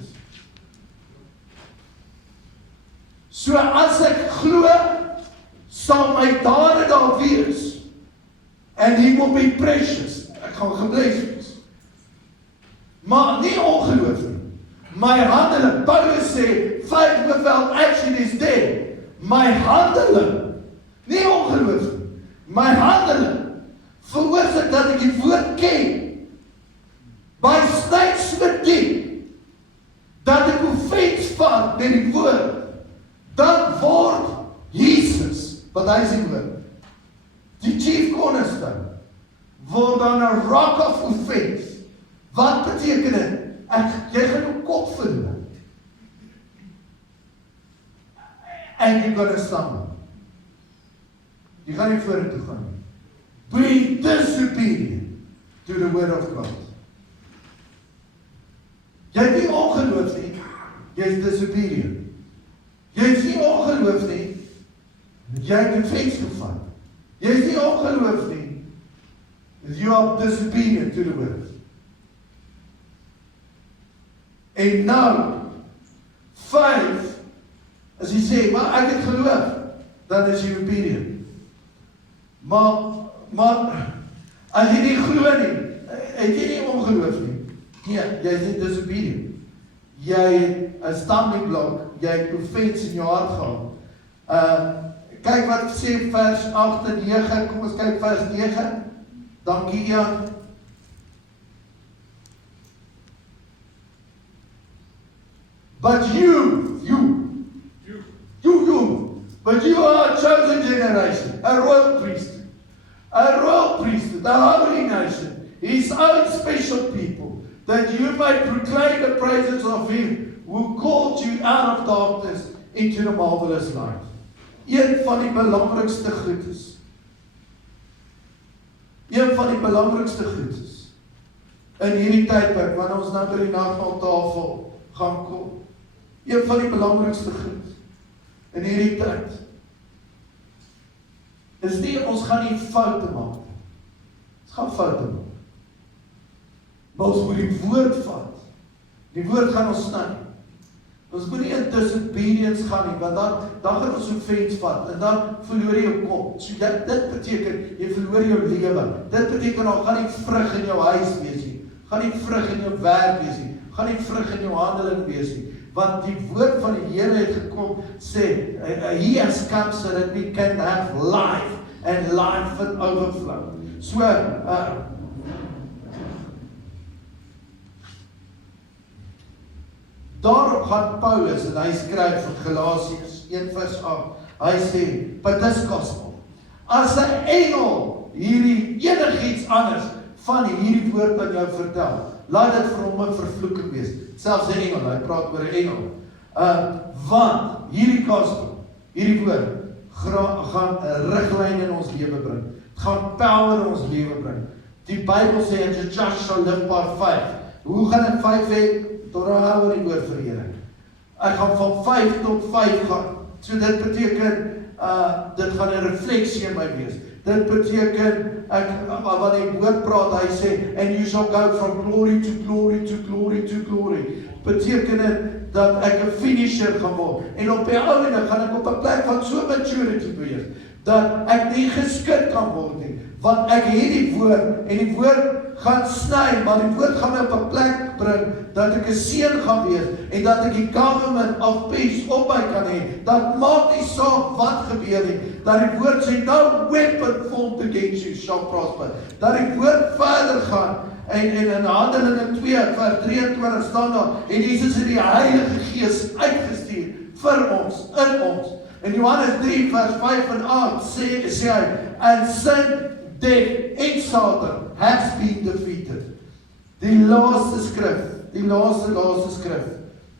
So as ek glo, sal my dade daar wees, and he will be precious. Ek gaan gebless wees. Maar nie ongeloof nie. My handeling, Paulus sê, faith without action is dead. My handeling, nie ongeloof nie. My handeling, veroorsaak dat ek die woord ken. By steeds bedien, dat ek offense vat met die woord, dan word Jesus, wat hy is die woord, die chief cornerstone, word dan 'n rock of offense. Wat beteken dit? Jy gaan jou kop verloor. and you're going to stumble. Jy gaan nie vorentoe gaan nie. Be disobedient to the word of God. Jy het nie ongeloof nie, jy is disobedient. Jy is nie ongeloof nie, jy het offense gevat. Jy is nie ongeloof nie, you are disobedient to the word. En nou, 5, as jy sê, maar ek het geloof, dan is jy obedient. Maar, as jy nie glo nie, het jy nie ongeloof nie. Nee, jy is nie disobedient. Jy het 'n stumbling block, jy het offense in jou hart gehad. Kyk wat sê vers 8 en 9, kom ons kyk vers 9. Dankie Jan. But but you are a chosen generation, a royal priesthood, a holy nation, his own special people, that you might proclaim the praises of him who called you out of darkness into the marvelous light. Een van die belangrikste goed is, in hierdie tydperk, wanneer ons nou by die nagmaaltafel gaan kom, een van die belangrikste goed in hierdie tyd, is nie, ons gaan nie foute maak. Ons gaan foute maak. Maar ons moet die woord vat. Die woord gaan ons sny. Ons moet nie in disobedience gaan nie, want dan gaan ons offense vat, en dan verloor jy jou kop. So dit beteken, jy verloor jou lewe. Dit beteken, dan gaan nie vrug in jou huis wees nie, gaan nie vrug in jou werk wees nie, gaan nie vrug in jou handeling wees nie. Want die woord van die Here het gekom, sê, he has come so that we can have life, and life in overflow. So, daarop gaan Paulus, en hy skryf in Galasiërs 1 vers 8, hy sê, but this gospel, as 'n engel enigiets anders van hierdie woord aan jou vertel, laat dit vir hom 'n vervloeking wees. Selfs 'n engel, hy praat oor 'n engel. Want hierdie gospel, hierdie woord, gaan 'n riglyn in ons lewe bring. Het gaan power in ons lewe bring. Die Bybel sê, and the just shall live by faith. Hoe gaan ek 5 hê? Tot hou oor die woord vir die Here. Ek gaan van 5 tot 5 gaan. So dit beteken, dit gaan 'n refleksie in my wees. Dit beteken, wanneer die woord praat, hy sê, and you shall go from glory to glory to glory to glory. Beteken dit, dat ek 'n finisher gaan word. En op die ou ende gaan ek op 'n plek van so maturity wees, dat ek nie geskit kan word nie. Want ek het die woord, en die woord gaan sny, maar die woord gaan my op 'n plek bring, dat ek 'n seun gaan wees, en dat ek die government of peace op my kan hê. Dat maak nie saak wat gebeur nie, dat die woord sê, no weapon formed against you shall prosper. Dat die woord verder gaan, en in Handelinge 2 vers 23 staan daar, en Jesus het die Heilige Gees uitgestuur vir ons, in ons. In Johannes 3 vers 5 en 8 sê hy, and sin, death en Satan has been defeated. Die laaste skrif.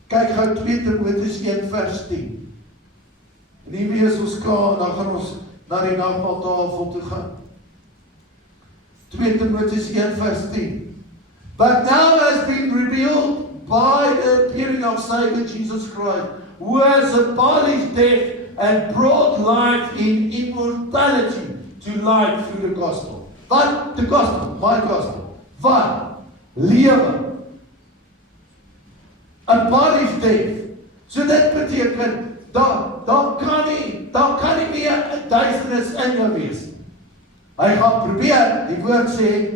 Kyk gou 2 Timoteus 1 vers 10. En hiermee is ons klaar, en dan gaan ons na die nagmaaltafel toe gaan. 2 Timoteus 1 vers 10. But now has been revealed by the appearing of Savior Jesus Christ, who has abolished death and brought life in immortality to light through the gospel. Wat? The gospel, my gospel. Wat? Lewe. Abolished death. So dit beteken, daar kan nie meer 'n duisternis in jou wees. Hy gaan probeer, die woord sê,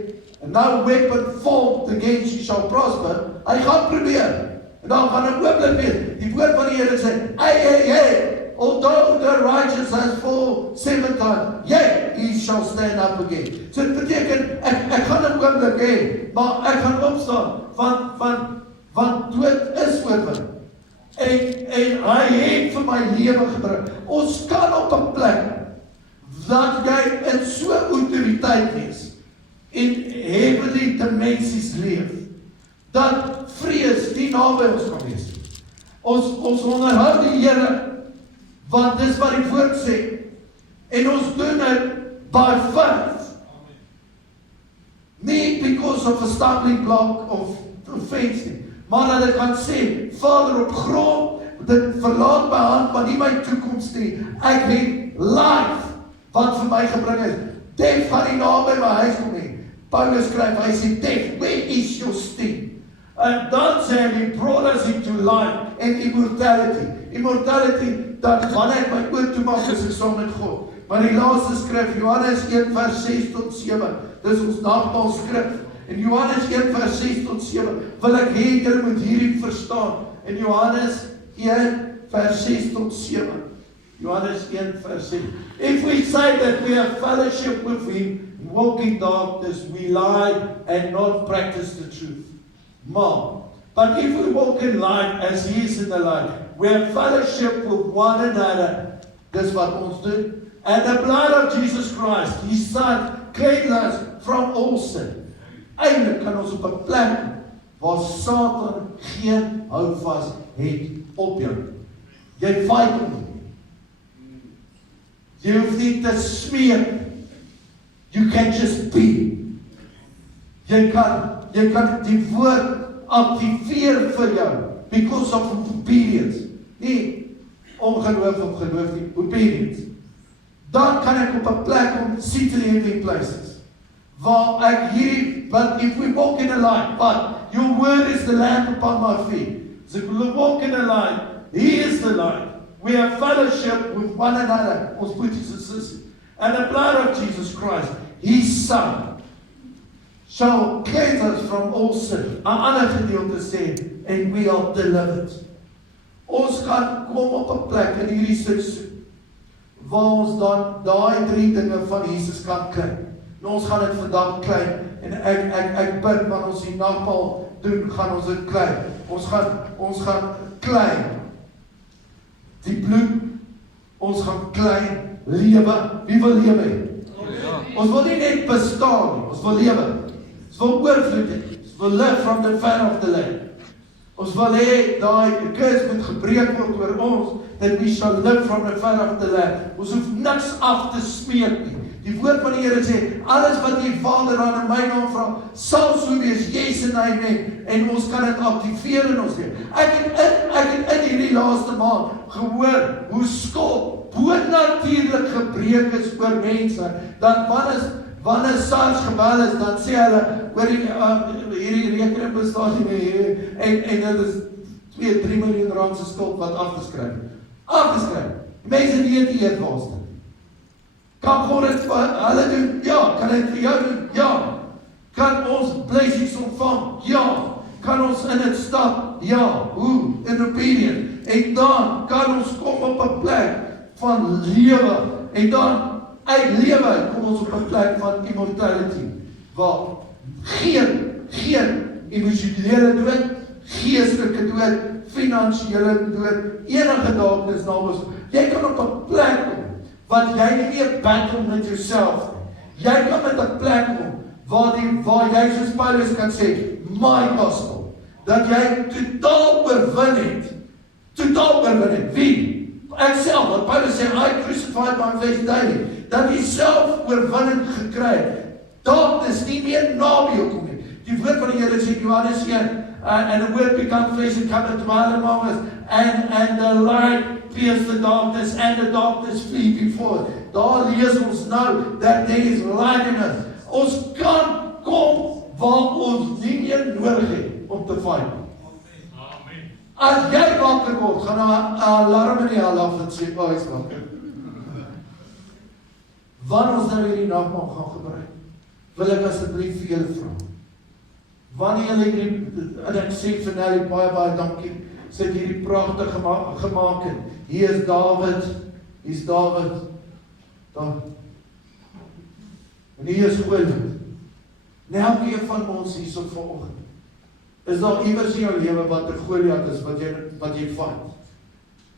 no weapon formed against you shall prosper. Hy gaan probeer. En dan gaan 'n oomblik wees. Die woord van die Here sê, hey, although the righteous has fallen 7 times, yet he shall stand up again. So dit beteken, ek gaan 'n oomblik hê, maar ek gaan opstaan, want dood is oorwin. En hy het vir my lewe gebring. Ons kan op 'n plek, dat jy in so autoriteit wees, in heavenly dimensies leef, dat vrees nie naby ons kan wees. Ons onderhou die Here, Want dis wat die woord sê. En ons doen dit by faith. Nie because of a stumbling block of offense nie. Maar dat ek kan sê, Vader, op grond, dit verlaat my hand, maar nie my toekoms nie. Ek het life, wat vir my gebring is. Death gaan nie na by my huis kom nie. Paulus skryf, hy sê, death, where is your sting? En dan sê hy, brought us into life and immortality. Immortality, dat wanneer ek my oor toemaak, is ek saam met God. Maar die laaste skrif, Johannes 1 vers 6 tot 7, dis ons nagmaal skrif. En Johannes 1 vers 6 tot 7, wil ek hê julle moet hierdie verstaan. En Johannes 1 vers 6 tot 7. Johannes 1 vers 6. If we say that we have fellowship with him, walk in darkness, we lie and not practice the truth. But if we walk in light as he is in the light, we have fellowship with one another. Dis wat ons doen. And the blood of Jesus Christ, his son, cleanses us from all sin. Eindelijk kan ons op 'n plek waar Satan geen houvas het op jou. Jy fight hom nie. Jy hoef nie te smeek. You can just be. Jy kan die woord aktiveer vir jou because of obedience. Nie ongeloof of geloof nie, obedience. Dan kan ek op 'n plek kom sit in hierdie places. Waar ek hierdie, but if we walk in the light, but your word is the lamp upon my feet. So if we walk in the light, he is the light. We have fellowship with one another, ons broers en susters. And the blood of Jesus Christ, his son, shall cleanse us from all sin. 'n ander gedeelte sê, and we are delivered. Ons gaan kom op 'n plek in hierdie seisoen waar ons dan daai 3 dinge van Jesus kan kry. Nou ons gaan dit vandag kry en ek bid wanneer ons die nagmaal doen, gaan ons dit kry. Ons gaan kry die bloed, ons gaan kry lewe. Wie wil lewe hê? Ons wil nie net bestaan nie, ons wil lewe. Ons wil oorvloed hê. Ons wil live from the fan of the land. Ons wil hê daai kus moet gebreek word oor ons, that we shall live from the fan of the land. Ons hoef niks af te smeek nie. Die woord van die Here sê, alles wat die Vader aan in my naam vra, sal so wees, yes en amen. En ons kan dit aktiveer in ons lewe. Ek het in hierdie laaste maand gehoor hoe skuld bonatuurlik gebreek is oor mense. Dan wanneer SARS gebel is, dan sê hulle, oor hierdie rekening bestaan nie meer, en dit is 2-3 miljoen rand se skuld wat afgeskryf. Mense weet nie eet waar staan. Kan God dit vir hulle doen? Ja. Kan dit vir jou doen? Ja. Kan ons blessings ontvang? Ja. Kan ons in dit stap? Ja. Hoe? In obedience. En dan kan ons kom op 'n plek van lewe. En dan uit lewe kom ons op 'n plek van immortality. Waar geen emosionele dood, geestelike dood, finansiële dood, enige darkness namens. Jy kan op 'n plek kom wat jy nie meer battle met jouself nie. Jy kan met 'n plek kom waar jy soos Paulus kan sê, my gospel, dat jy totaal oorwin het. Wie? Ek self, wat Paulus sê, I crucified my flesh daily. Dat jy self oorwinning gekry het. Darkness nie meer naby jou kom nie. Die woord van die Here sê Johannes 1, and the word become flesh and come to dwell among us, and the light pierced the darkness, and the darkness flee before it. Daar lees ons nou, that there is light in us. Ons kan kom waar ons nie meer nodig het om te fight. Amen. As jy wakker word, gaan 'n alarm in die hel af en sê, "O, is wakker." Wanneer ons nou hierdie nagmaal gaan gebruik, wil ek asseblief vir julle vra. Wanneer julle hierdie, en ek sê vir Nelly baie dankie, sy het hierdie pragtig gemaak het. Hier is David, daar. En hier is Goliat. En elkeen van ons hier so vanoggend, is daar iewers in jou lewe wat 'n Goliat is, wat jy fight.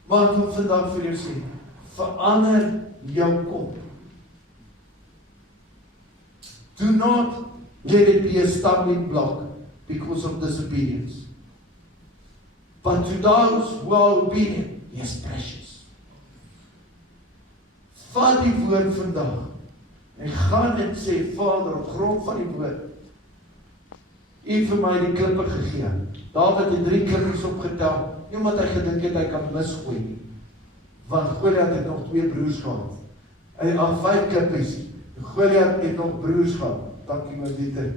Maar ek wil vandag vir jou sê, verander jou kop. Do not let it be a stumbling block because of disobedience. But to those who are obedient, he is precious. vat die woord vandag, en gaan en sê, Vader, op grond van die woord, U vir my die klippe gegee. Dawid het 3 klippies opgetel, nie omdat hy gedink het hy kan misgooi nie. Want Goliat het nog 2 broers gehad. Hy het al 5 klippies. Goliat het nog broers gehad. Dankie my Dieter.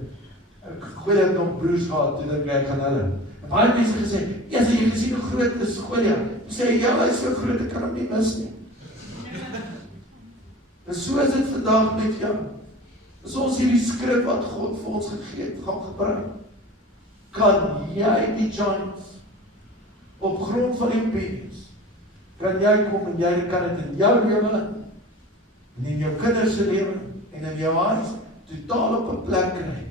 Goliat het nog broers gehad, toe dink ek aan hulle. En baie mense gesê, ja, as jy gesien hoe groot is Goliat. Jy sê, ja, hy is so groot, ek kan hom nie mis nie. En so is dit vandag met jou. As ons hierdie skrif wat God vir ons gegee het, gaan gebruik, kan jy die giants op grond van die obedience, kan jy kom en jy kan dit in jou lewe, en in jou kinders se lewe, en in jou huis, totaal op 'n plek kry,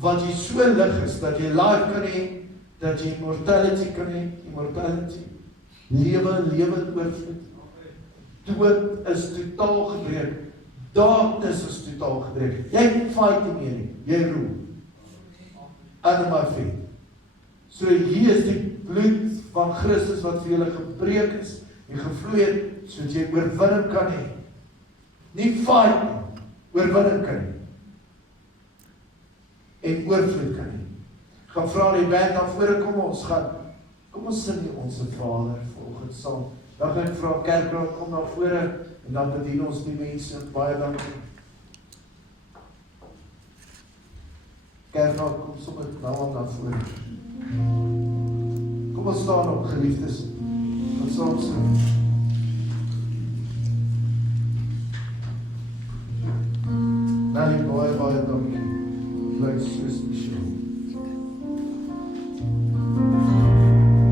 wat jy so lig is, dat jy life kan hê, dat jy immortality kan hê, lewe oorvloed. Dood is totaal gebreek, darkness is totaal gebreek, jy fight nie meer nie, jy roem, under my feet. So hier is die bloed van Christus wat vir julle gebreek is, en gevloei het, sodat jy oorwinning kan hê, nie fight nie, oorwinning kan hê, en oorvloed kan hê. Ek gaan vra die band dan voor kom ons sing die Onse Vader volgens saam. Dan gaan ek vra Karel, kom na vore, en dan bedien ons die mense, baie dankie. Karel, kom sommer nou aan na vore. Kom ons staan op, geliefdes, ons saam sing. Nou, baie dankie, lyk so spesiaal.